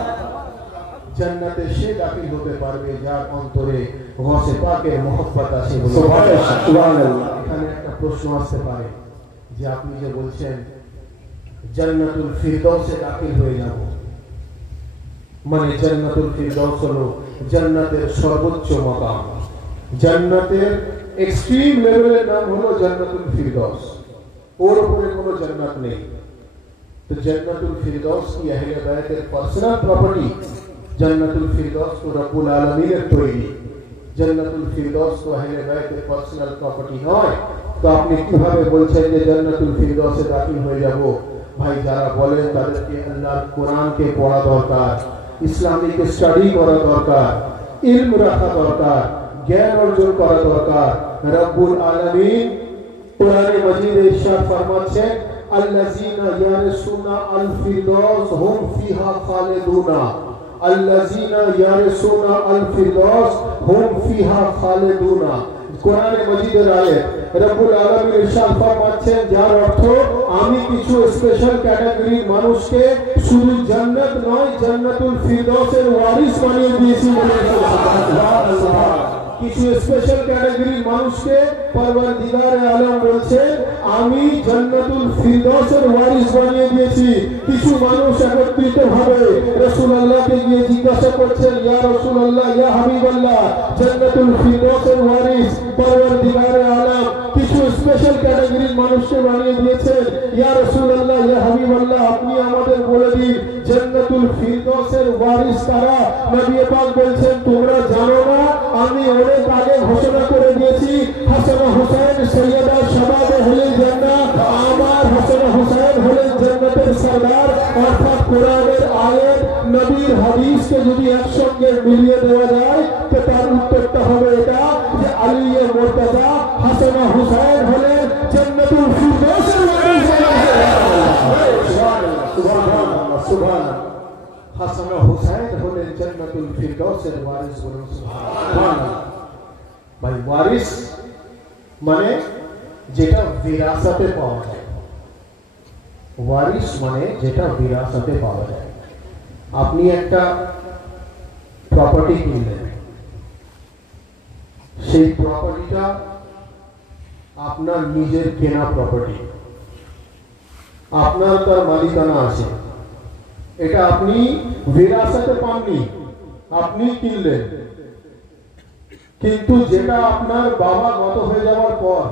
জান্নাতে সে দাখিল হতে পারবে যার অন্তরে গৌসে পাকের মহব্বত আছে। সুবহানাল্লাহ। এখানে একটা প্রশ্ন আসতে পারে যে আপনি যে বলছেন জান্নাতুল ফিরদাউসে দাখিল হয়ে যাব, মানে জান্নাতুল ফিরদাউস হলো জান্নাতের সর্বোচ্চ মাকাম, জান্নাতের এক্সট্রিম লেভেলের নাম হলো জান্নাতুল ফিরদাউস, ওর উপরে কোনো জান্নাত নেই। তো জান্নাতুল ফিরদাউস কি আহলে বায়তের পার্সোনাল প্রপার্টি? জান্নাতুল ফিরদাউস তো রব্বুল আলামিনের তৈরি, জান্নাতুল ফিরদাউস তো আহলে বায়তের পার্সোনাল প্রপার্টি নয়। তো আপনি কিভাবে বলছেন যে জান্নাতুল ফিরদাউসে দাখিল হয়ে যাব? ভাই, যারা বলেন তাদেরকে আল্লাহর কোরআনকে পড়া দরকার, ইসলামিক স্টাডি করা দরকার, ইলম রাখা দরকার, জ্ঞান অর্জন করা দরকার। রব্বুল আলামিন কোরআনে মাজিদে ইরশাদ ফরমাচ্ছেন, আল্লাযীনা ইয়ারসুনা আল ফিরদাউস হুম ফিহা খালিদুনা, আল্লাযীনা ইয়ারসুনা আল ফিরদাউস হুম ফিহা খালিদুনা। কোরআনে মাজিদের আয়াত রব্বুল আলামিন ইরশাদ ফরমাচ্ছেন, যার অর্থ আমি কিছু স্পেশাল ক্যাটাগরির মানুষকে শুধু জান্নাত নয় জান্নাতুল ফিরদাউসের ওয়ারিস বানিয়ে দিয়েছি বলে সুবহানাল্লাহ। কিছু স্পেশাল ক্যাটাগরির মানুষকে পরওয়ারদিগার আলম বলছেন আমি জান্নাতুল ফিরদাউসের ওয়ারিস বানিয়ে দিয়েছি। কিছু মানুষ একত্রিত ভাবে রাসূলুল্লাহকে গিয়ে জিজ্ঞাসা করছেন, ইয়া রাসূলুল্লাহ, ইয়া হাবিবাল্লাহ, জান্নাতুল ফিরদাউসের ওয়ারিস পরওয়ারদিগার আলম কিছু স্পেশাল ক্যাটাগরির মানুষকে বানিয়ে দিয়েছেন। ইয়া রাসূলুল্লাহ, ইয়া হাবিবাল্লাহ, আপনি আমাদের বলে দিন জান্নাতুল ফিরদাউসের ওয়ারিস কারা? নবী পাক বলছেন, তোমরা জানো না? আমি অনেক আগে ঘোষণা করে দিয়েছি, হাসান হুসাইন সৈয়দা শাবাবে আহলিল জান্নাহ। আমার হাসান হুসাইন হলেন জান্নাতের সরদার। অর্থাৎ কোরআনের আয়াত নবীর হাদিসকে যদি একসঙ্গে মিলিয়ে দেওয়া যায় তো তার উত্তরটা হবে এটা যে আলী মুর্তজা হাসান হুসাইন হলেন জান্নাতুল ফিরদাউসের ওয়ারিস। সুবহানাল্লাহ, সুবহানাল্লাহ। হাসান হুসাইন হলেন জান্নাতুল ফিরদাউসের ওয়ারিস বলুন সুবহানাল্লাহ। ভাই, ওয়ারিস মানে যেটা বিরাসতে পাওয়া যায়, ওয়ারিস মানে যেটা বিরাসতে পাওয়া যায়। আপনি একটা প্রপার্টি কিনলেন, সেই প্রপার্টিটা আপনার নিজের কেনা প্রপার্টি, আপনার তার মালিকানা আছে, এটা আপনি বিরাসতে পাননি, আপনি কিনলেন। কিন্তু যেটা আপনার বাবা গত হয়ে যাওয়ার পর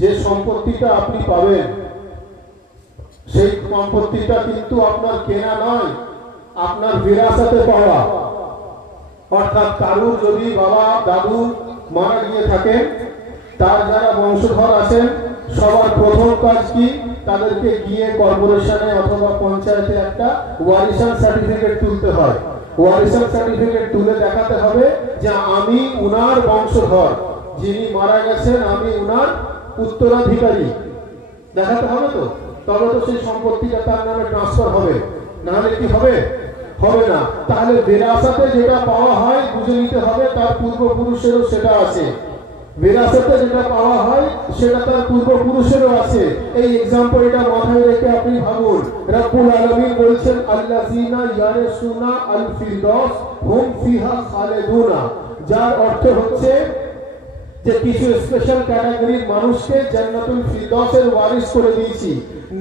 যে সম্পত্তিটা আপনি পাবেন, সেই সম্পত্তিটা কিন্তু আপনার কেনা নয়, আপনার বিরাসতে পাওয়া। অর্থাৎ কারুর যদি বাবা দাদু মারা গিয়ে থাকেন, তার যারা বংশধর আছেন সবার প্রথম কাজ কি? তাদেরকে গিয়ে কর্পোরেশনে অথবা পঞ্চায়েতে একটা ওয়ারিসান সার্টিফিকেট তুলতে হয়। ওয়ারিসান সার্টিফিকেট তুলে দেখাতে হবে যে আমি উনার বংশধর, যিনি মারা গেছেন আমি উনার উত্তরাধিকারী, দেখাতে হবে। তো তবে তো সেই সম্পত্তিটা তার নামে ট্রান্সফার হবে, না হলে কি হবে? হবে না। তাহলে বিরাসতে যেটা পাওয়া হয় বুঝে নিতে হবে তার পূর্বপুরুষেরও সেটা আছে। বিরাসতে যেটা পাওয়া হয় সেটা তার পূর্বপুরুষেরও আছে। এই এক্সাম্পলটা মাথায় রেখে আপনি ভাবুন, রব্বুল আলামিন বলছেন আল্লাযীনা ইয়ারসুনা আল ফিরদাউস হুম ফিহা খালিদুনা, যার অর্থ হচ্ছে যে কিছু স্পেশাল ক্যাটাগরির মানুষকে জান্নাতুল ফিরদাউসের ওয়ারিস করে দিয়েছি।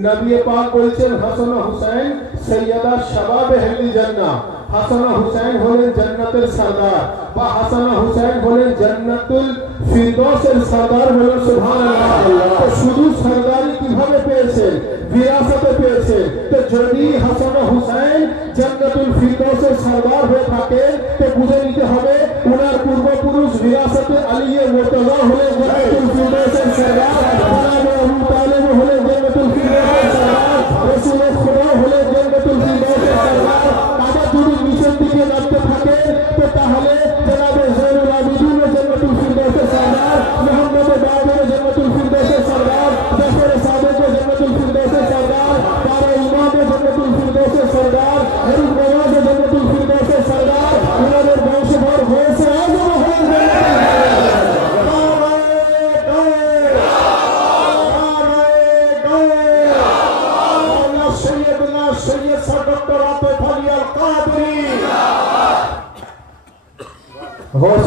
নবী পাক বলছেন হাসান হুসাইন সৈয়দা শাবাবে আহলিল জান্নাহ। হাসান হুসাইন হলেন জান্নাতের সরদার, বা হাসান হুসাইন হলেন জান্নাতুল ফিরদাউসের সরদার বলে সুবহানাল্লাহ। তো শুধু সরদারি কিভাবে পেয়েছেন? বিরাসতে পেয়েছেন। তো যদি হাসান হুসাইন জান্নাতুল ফিরদাউসের সরদার হয়ে থাকে তো বুঝে নিতে হবে উনার পূর্বপুরুষ বিরাসতে আলী মুর্তজা হলেন জান্নাতুল ফিরদাউসের সরদার, জনাব আবু তালেব হলেন জান্নাতুল ফিরদাউসের সরদার, রাসূল খুদা হলেন জান্নাতুল ফিরদাউসের সরদার। আবার যদি নিচের দিকে নামতে থাকে তো তাহলে জনাব জয়নুল আবিদিন জান্নাতুল ফিরদাউসের সরদার, মুহাম্মদ বাবর জান্নাতুল ফিরদাউসের সরদার, জাফর সাদিক জান্নাতুল ফিরদাউসের সরদার, তারা ইমাম জান্নাতুল ফিরদাউসের সরদার, হরিফ নওয়াজ জান্নাতুল ফিরদাউসের সরদার, উনাদের বংশধর হয়েছে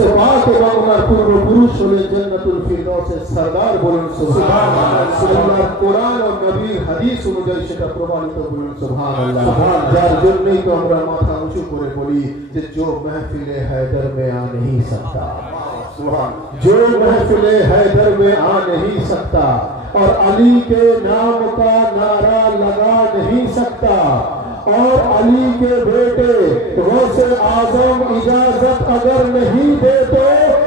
গৌসে পাক এবং ওনার পূর্বপুরুষ হলেন জান্নাতুল ফিরদাউসের সরদার, বলুন সুবহানাল্লাহ। আল্লাহর কোরআন ও নবীর হাদিস অনুযায়ী সেটা প্রমাণিত, বলুন সুবহানাল্লাহ। যার জন্যই তো আমরা মাথা উঁচু করে বলি যে जो महफिले हैदर में आ नहीं सकता, जो महफिले हैदर में आ नहीं सकता और अली के नाम का नारा लगा नहीं सकता और अली के बेटे गौसे आजम इजाजत अगर नहीं दे तो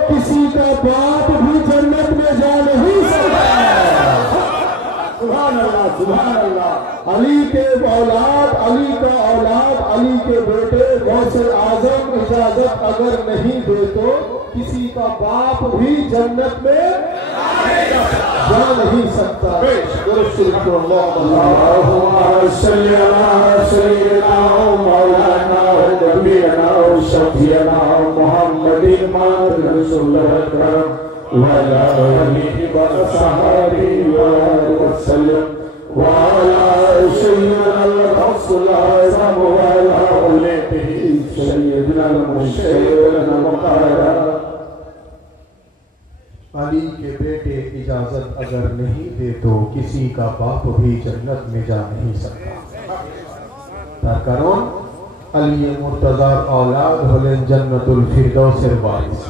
किसी का बाप भी जन्नत में जा नहीं सकता। सुभान अल्लाह, सुभान अल्लाह। अली के औलाद, अली का औलाद, अली के बेटे गौसे आजम इजाजत अगर नहीं दे तो किसी का बाप भी जन्नत में जा नहीं सकता। अली के बेटे इजाजत अगर नहीं दे तो किसी का बाप भी जन्नत में जा नहीं सकता। तार कारण अली मुर्तजार औलाद हलेन जन्नतुल फिरदौसेर वारिस।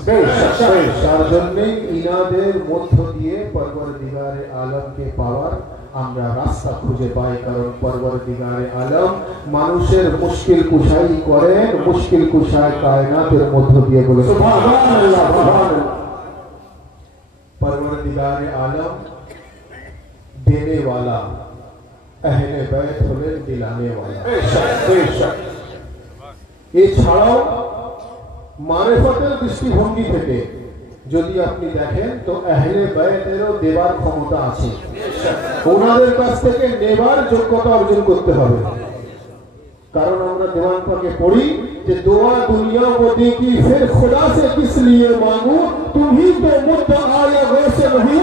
তার জন্যই ইনাদের মধ্য দিয়ে পরবর্তীগারে আলমকে পাওয়ার আমরা রাস্তা খুঁজে পাই, কারণ পরবর্তীগারে আলম মানুষের মুশকিল কুশাই করেন, মুশকিল কুশাই কায়নাতের মধ্য দিয়ে, বলে সুবহানাল্লাহ, সুবহানাল্লাহ। परवरदिगार आलम देने वाला, अहले बैत हलेन दिलाने वाला। এছাড়াও মারিফতের দৃষ্টিভঙ্গি থেকে যদি আপনি দেখেন তো আহলে বাইতেরও দেবার ক্ষমতা আছে, ওনাদের কাছ থেকে নেবার যোগ্যতা অর্জন করতে হবে। কারণ আমরা দেওয়ান পাকে পড়ি যে दुआ दुनिया को देखी फिर खुदा से किस लिए मांगू, तुम ही तो मुद्दा या वैसे नहीं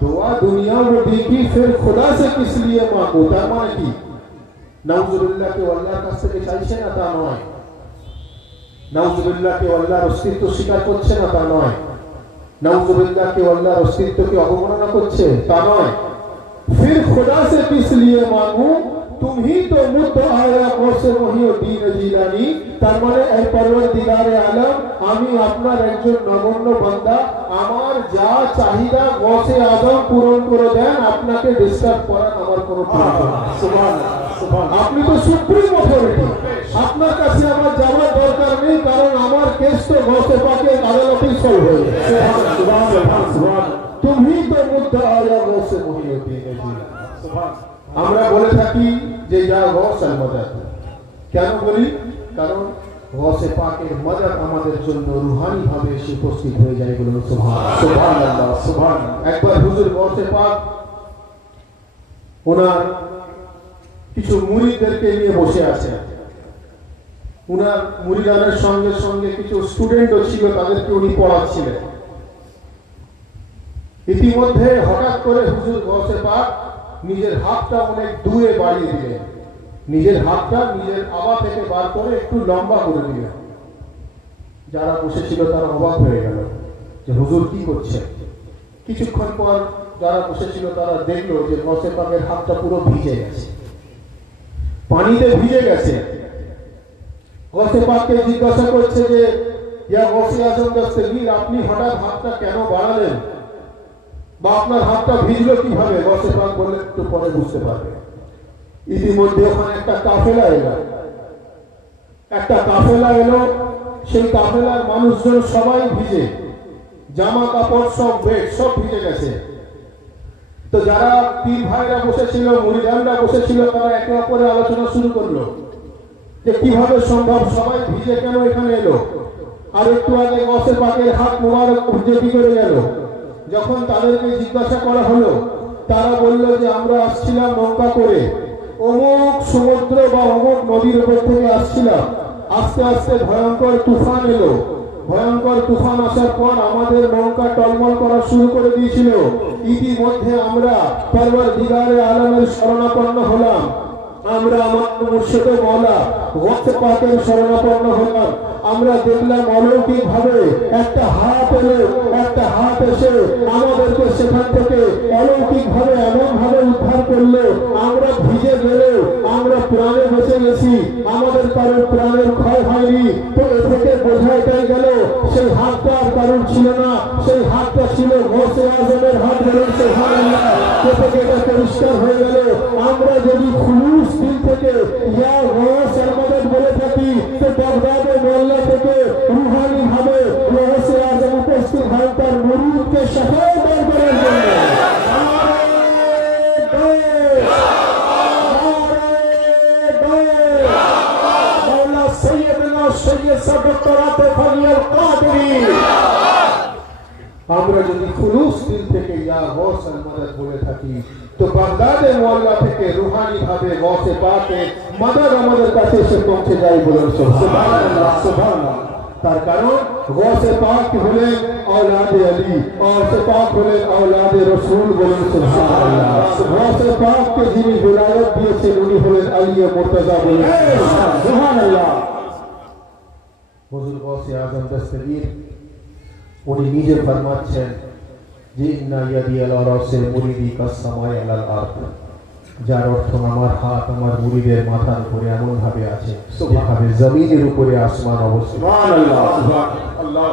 दुआ दुनिया को देखी फिर खुदा से किस लिए मांगू। তার মানে কি নাউজুবিল্লাহ কে আল্লাহর কাছ থেকে চাইছে না তা নয়, নাউজুবিল্লাহ কে আল্লাহর অস্তিত্ব স্বীকার করছে না তা নয়, নাউজুবিল্লাহ কে আল্লাহর অস্তিত্বকে অবমাননা করছে তা নয়। फिर खुदा से किस लिए मांगू, तुम ही तो मुद्दा आया गौसे मुहिउद्दीन जिलानी। তার মানে এই পরবর্তীগারে আলম আমি আপনার একজন নগণ্য বান্দা, আমার যা চাহিদা গৌসে আজম পূরণ করে দেন, আপনাকে ডিস্টার্ব করার আমার কোনো প্রয়োজন নেই। সুবহানাল্লাহ, সুবহানাল্লাহ। আপনি তো সুপ্রিম অথরিটি, আপনার কাছে আমার যাওয়ার দরকার নেই, কারণ আমার কেস তো গৌসে পাকের আদালতেই সলভ হয়ে গেছে। সুবহানাল্লাহ, সুবহানাল্লাহ। তুমি তো মুদ্দা আয়া গৌসে মুহিউদ্দীন জিলানী। সুবহানাল্লাহ। আমরা বলে থাকি যে ইয়া গৌসুল মদদ, কেন বলি? কারণ গৌসে পাকের মদদ আমাদের জন্য রুহানি ভাবে এসে উপস্থিত হয়ে যায়, বলুন সুবহানাল্লাহ, সুবহানাল্লাহ, সুবহানাল্লাহ। একবার হুজুর গৌসে পাক ওনার কিছু মুরিদদেরকে নিয়ে বসে আছেন, ওনার মুরিদানের সঙ্গে সঙ্গে কিছু স্টুডেন্টও ছিল, তাদেরকে উনি পড়াচ্ছিলেন। ইতিমধ্যে হঠাৎ করে হুজুর গৌসে পাক নিজের হাতটা অনেক দূরে বাড়িয়ে দিলেন, নিজের হাতটা নিজের আবা থেকে বার করে একটু লম্বা করে দিলেন। যারা বসেছিল তারা অবাক হয়ে গেল যে হুজুর কি করছে। কিছুক্ষণ পর যারা বসেছিল তারা দেখলো যে গৌসে পাকের হাতটা পুরো ভিজে গেছে, পানিতে ভিজে গেছে। গৌসে পাককে জিজ্ঞাসা করছে যে ইয়া গৌসে আজম দস্তগীর, আপনি হঠাৎ হাতটা কেন বাড়ালেন বা আপনার হাতটা ভিজলো কিভাবে? গৌসে পাক বললেন একটু পরে বুঝতে পারবে। ইতিমধ্যে ওখানে একটা কাফেলা এলো, সেই কাফেলার মানুষজন সবাই ভিজে, জামা কাপড় সব বেড সব ভিজে গেছে। তো যারা পীর ভাইরা বসেছিল, মুরিদানরা বসেছিল, তারা একে অপরে আলোচনা শুরু করলো যে কিভাবে সম্ভব, সবাই ভিজে কেন এখানে এলো। আর একটু আগে গৌসে পাকের হাত মোবারক ভিজে কি করে গেল? যখন তাদেরকে জিজ্ঞাসা করা হলো, তারা বলল যে আমরা আসছিলাম নৌকা করে, অমুক সমুদ্র বা অমুক নদীর উপর থেকে আসছিলাম। আস্তে আস্তে ভয়ঙ্কর তুফান এলো, ভয়ঙ্কর তুফান আসার পর আমাদের নৌকা টলমল করা শুরু করে দিয়েছিল। ইতিমধ্যে আমরা পরবর্তীগারে আলমের শরণাপন্ন হলাম, আমরা আমার মুর্শিদ মাওলা ওয়াক্ত পাকের শরণাপন্ন হলাম। আমরা দেখলাম অলৌকিক ভাবে একটা হাত এলো, একটা হাত এসে আমাদেরকে সেখান থেকে অলৌকিক ভাবে এমন ভাবে উদ্ধার করলো, আমরা ভিজে গেলেও আমরা প্রাণে বেঁচে গেছি, আমাদের কারোর প্রাণের ক্ষয় হয়নি। তো এ থেকে বোঝা এটাই গেল সেই হাতটা আর কারোর ছিল না, সেই হাতটা ছিল গৌসে আজমের হাত। বলেন সুবহানাল্লাহ। এ থেকে এটা পরিষ্কার হয়ে গেল আমরা যদি খুলুস দিল থেকে ইয়া গৌস আহমদ বলে থাকি, তো বাগদাদে মোহল্লা থেকে রুহানি ভাবে গৌসে আজম উপস্থিত হয় তার মুরিদকে শাফাত দান করার জন্য। মাওলা সৈয়দনা সৈয়দ ডক্টর আতিফ আলী আল কাদরি। আমরা যদি খুলুস দিল থেকে ইয়া গৌস আহমদ বলে থাকি, তো বাগদাদে মোহল্লা থেকে রুহানি ভাবে গৌসে পাকে মদদ আমাদের কাছে এসে পৌঁছে যায়। বলুন সুবহানাল্লাহ সুবহানাল্লাহ। তার কারণ গৌসে পাক হলেন औलादे अली, गौसे पाक হলেন औलादे रसूल। বলুন সুবহানাল্লাহ। গৌসে পাককে যিনি বিলায়ত দিয়েছেন উনি হলেন আলী মুর্তজা। বলুন সুবহানাল্লাহ। হুজুর গৌসে আজম দস্তগীর উনি নিজে ফরমাচ্ছেন যে ইন্না ইয়াদি আলা রাসে মুরিদি কাসসামাই আলাল আরদ, যার অর্থ আমার হাত আমার মুরিদের মাথার উপরে এমন ভাবে আছে যেভাবে জমিনের উপরে আসমান অবস্থিত। সুবহানাল্লাহ সুবহানাল্লাহ।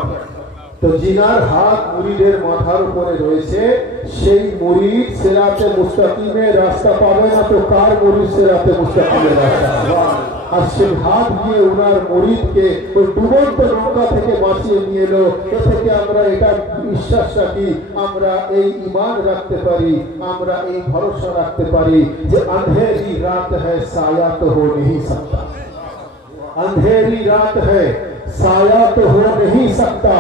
তো জিনার হাত মুরিদের মাথার উপরে রয়েছে সেই মুরিদ সিরাতে মুস্তাকিমের রাস্তা পাবে না, তো কার মুরিদ সিরাতে মুস্তাকিমের রাস্তা পাবে? আর সেই হাত দিয়ে উনার মুরিদকে ওই ডুবন্ত নৌকা থেকে বাঁচিয়ে নিয়ে এলো। এ থেকে আমরা এটা বিশ্বাস রাখি, আমরা এই ঈমান রাখতে পারি, আমরা এই ভরসা রাখতে পারি যে अंधेरी रात है साया तो हो नहीं सकता, अंधेरी रात है साया तो हो नहीं सकता,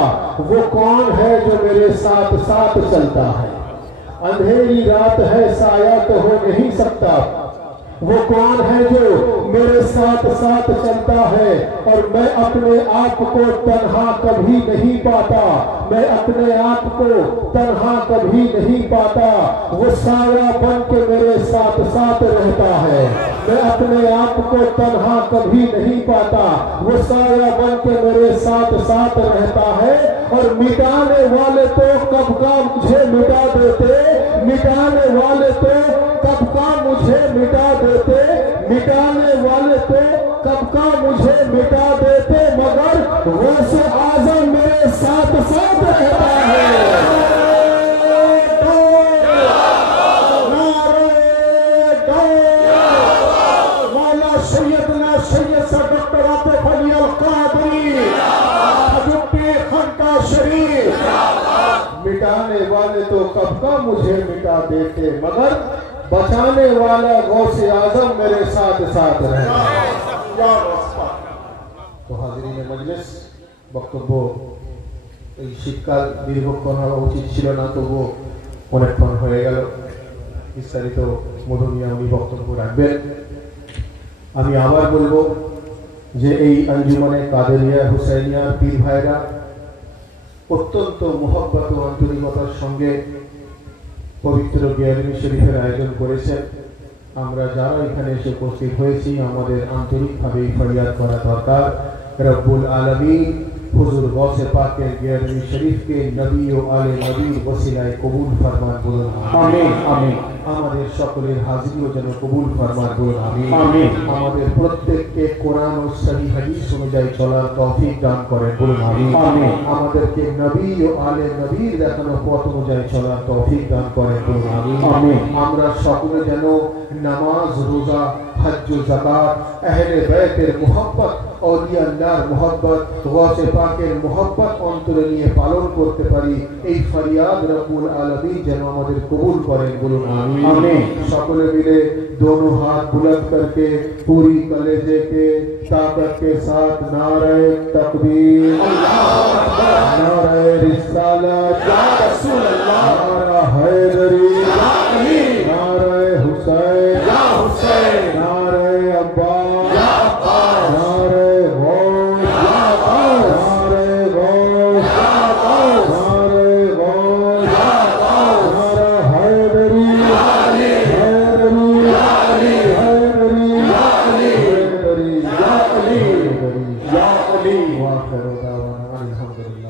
वो कौन है जो मेरे साथ साथ चलता है। अंधेरी रात है साया तो हो नहीं सकता, वो कौन है जो मेरे साथ साथ चलता है। और मैं अपने आप को तन्हा कभी नहीं पाता, मैं अपने आप को तन्हा कभी नहीं पाता, वो साया बन के मेरे साथ साथ रहता है। मैं अपने आप को तन्हा कभी नहीं पाता, वो साया बन के मेरे साथ साथ रहता है। और मिटाने वाले तो कब का मुझे मिटा देते, मिटाने वाले तो कब का मुझे मिटा देते, मिटाने वाले तो कब का मुझे मिटा देते, मगर गौसे आजम मेरे साथ साथ रहता है। मौला सैयदना सैयद डॉक्टर आतिफ अली अल कादरी खानका शरीफ। मिटाने वाले तो कब का मुझे मिटा देते, मगर बचाने वाला गौसे आजम मेरे साथ साथ रहता है। तो हाजिरीन मजलिस, বক্তব্য এই শীতকাল দীর্ঘক্ষণ হওয়া উচিত ছিল না, তবুও অনেকক্ষণ হয়ে গেল। বিস্তারিত মধুমিয়া উনি বক্তব্য রাখবেন। আমি আবার বলবো যে এই আঞ্জুমানে কাদেরিয়া হুসাইনিয়া পীর ভাইরা অত্যন্ত মোহব্বত ও আন্তরিকতার সঙ্গে পবিত্র গিয়ারুল শরীফের আয়োজন করেছেন। আমরা যারা এখানে এসে উপস্থিত হয়েছি আমাদের আন্তরিকভাবে ফরিয়াদ করা দরকার, রব্বুল আলামিন হুজুর গৌসে পাকের গিয়ারুল শরীফকে নবী ও আলে নবীর ওসিলায় কবুল ফরমান। বলুন আমিন আমিন। আমাদের সকলের হাজিরিও যেন কবুল ফরমান। বলুন আমিন আমিন। আমাদের প্রত্যেককে কোরআন ও সহিহ হাদিস অনুযায়ী চলার তৌফিক দান করেন। বলুন আমিন আমিন। আমাদেরকে নবী ও আলে নবীর দেখানো পথ অনুযায়ী চলার তৌফিক দান করেন। বলুন আমিন আমিন। আমরা সকলে যেন নামাজ, রোজা, হজ ও যাকাত, আহলে বাইতের মুহাব্বত, আউলিয়া আল্লাহর মুহাব্বত, গৌসে পাকের মুহাব্বত অন্তরে নিয়ে পালন করতে পারি। এই ফরিয়াদ রব্বুল আলামিন যেন আমাদের কবুল করেন। বলুন আমিন आमीन। সকলে মিলে दोनों हाथ बुलंद करके पूरी कलेजे के ताकत के साथ नारे तकबीर, नारे रिसालत, नारा हैदरी, नारे हुसैन, नारे अब्बास, नारे गौस, नारे गौस, नारे गौस, नारा हैदरी, हैदरी, हैदरी। या अली वाखिर दावाना अनिल हम्दुलिल्लाह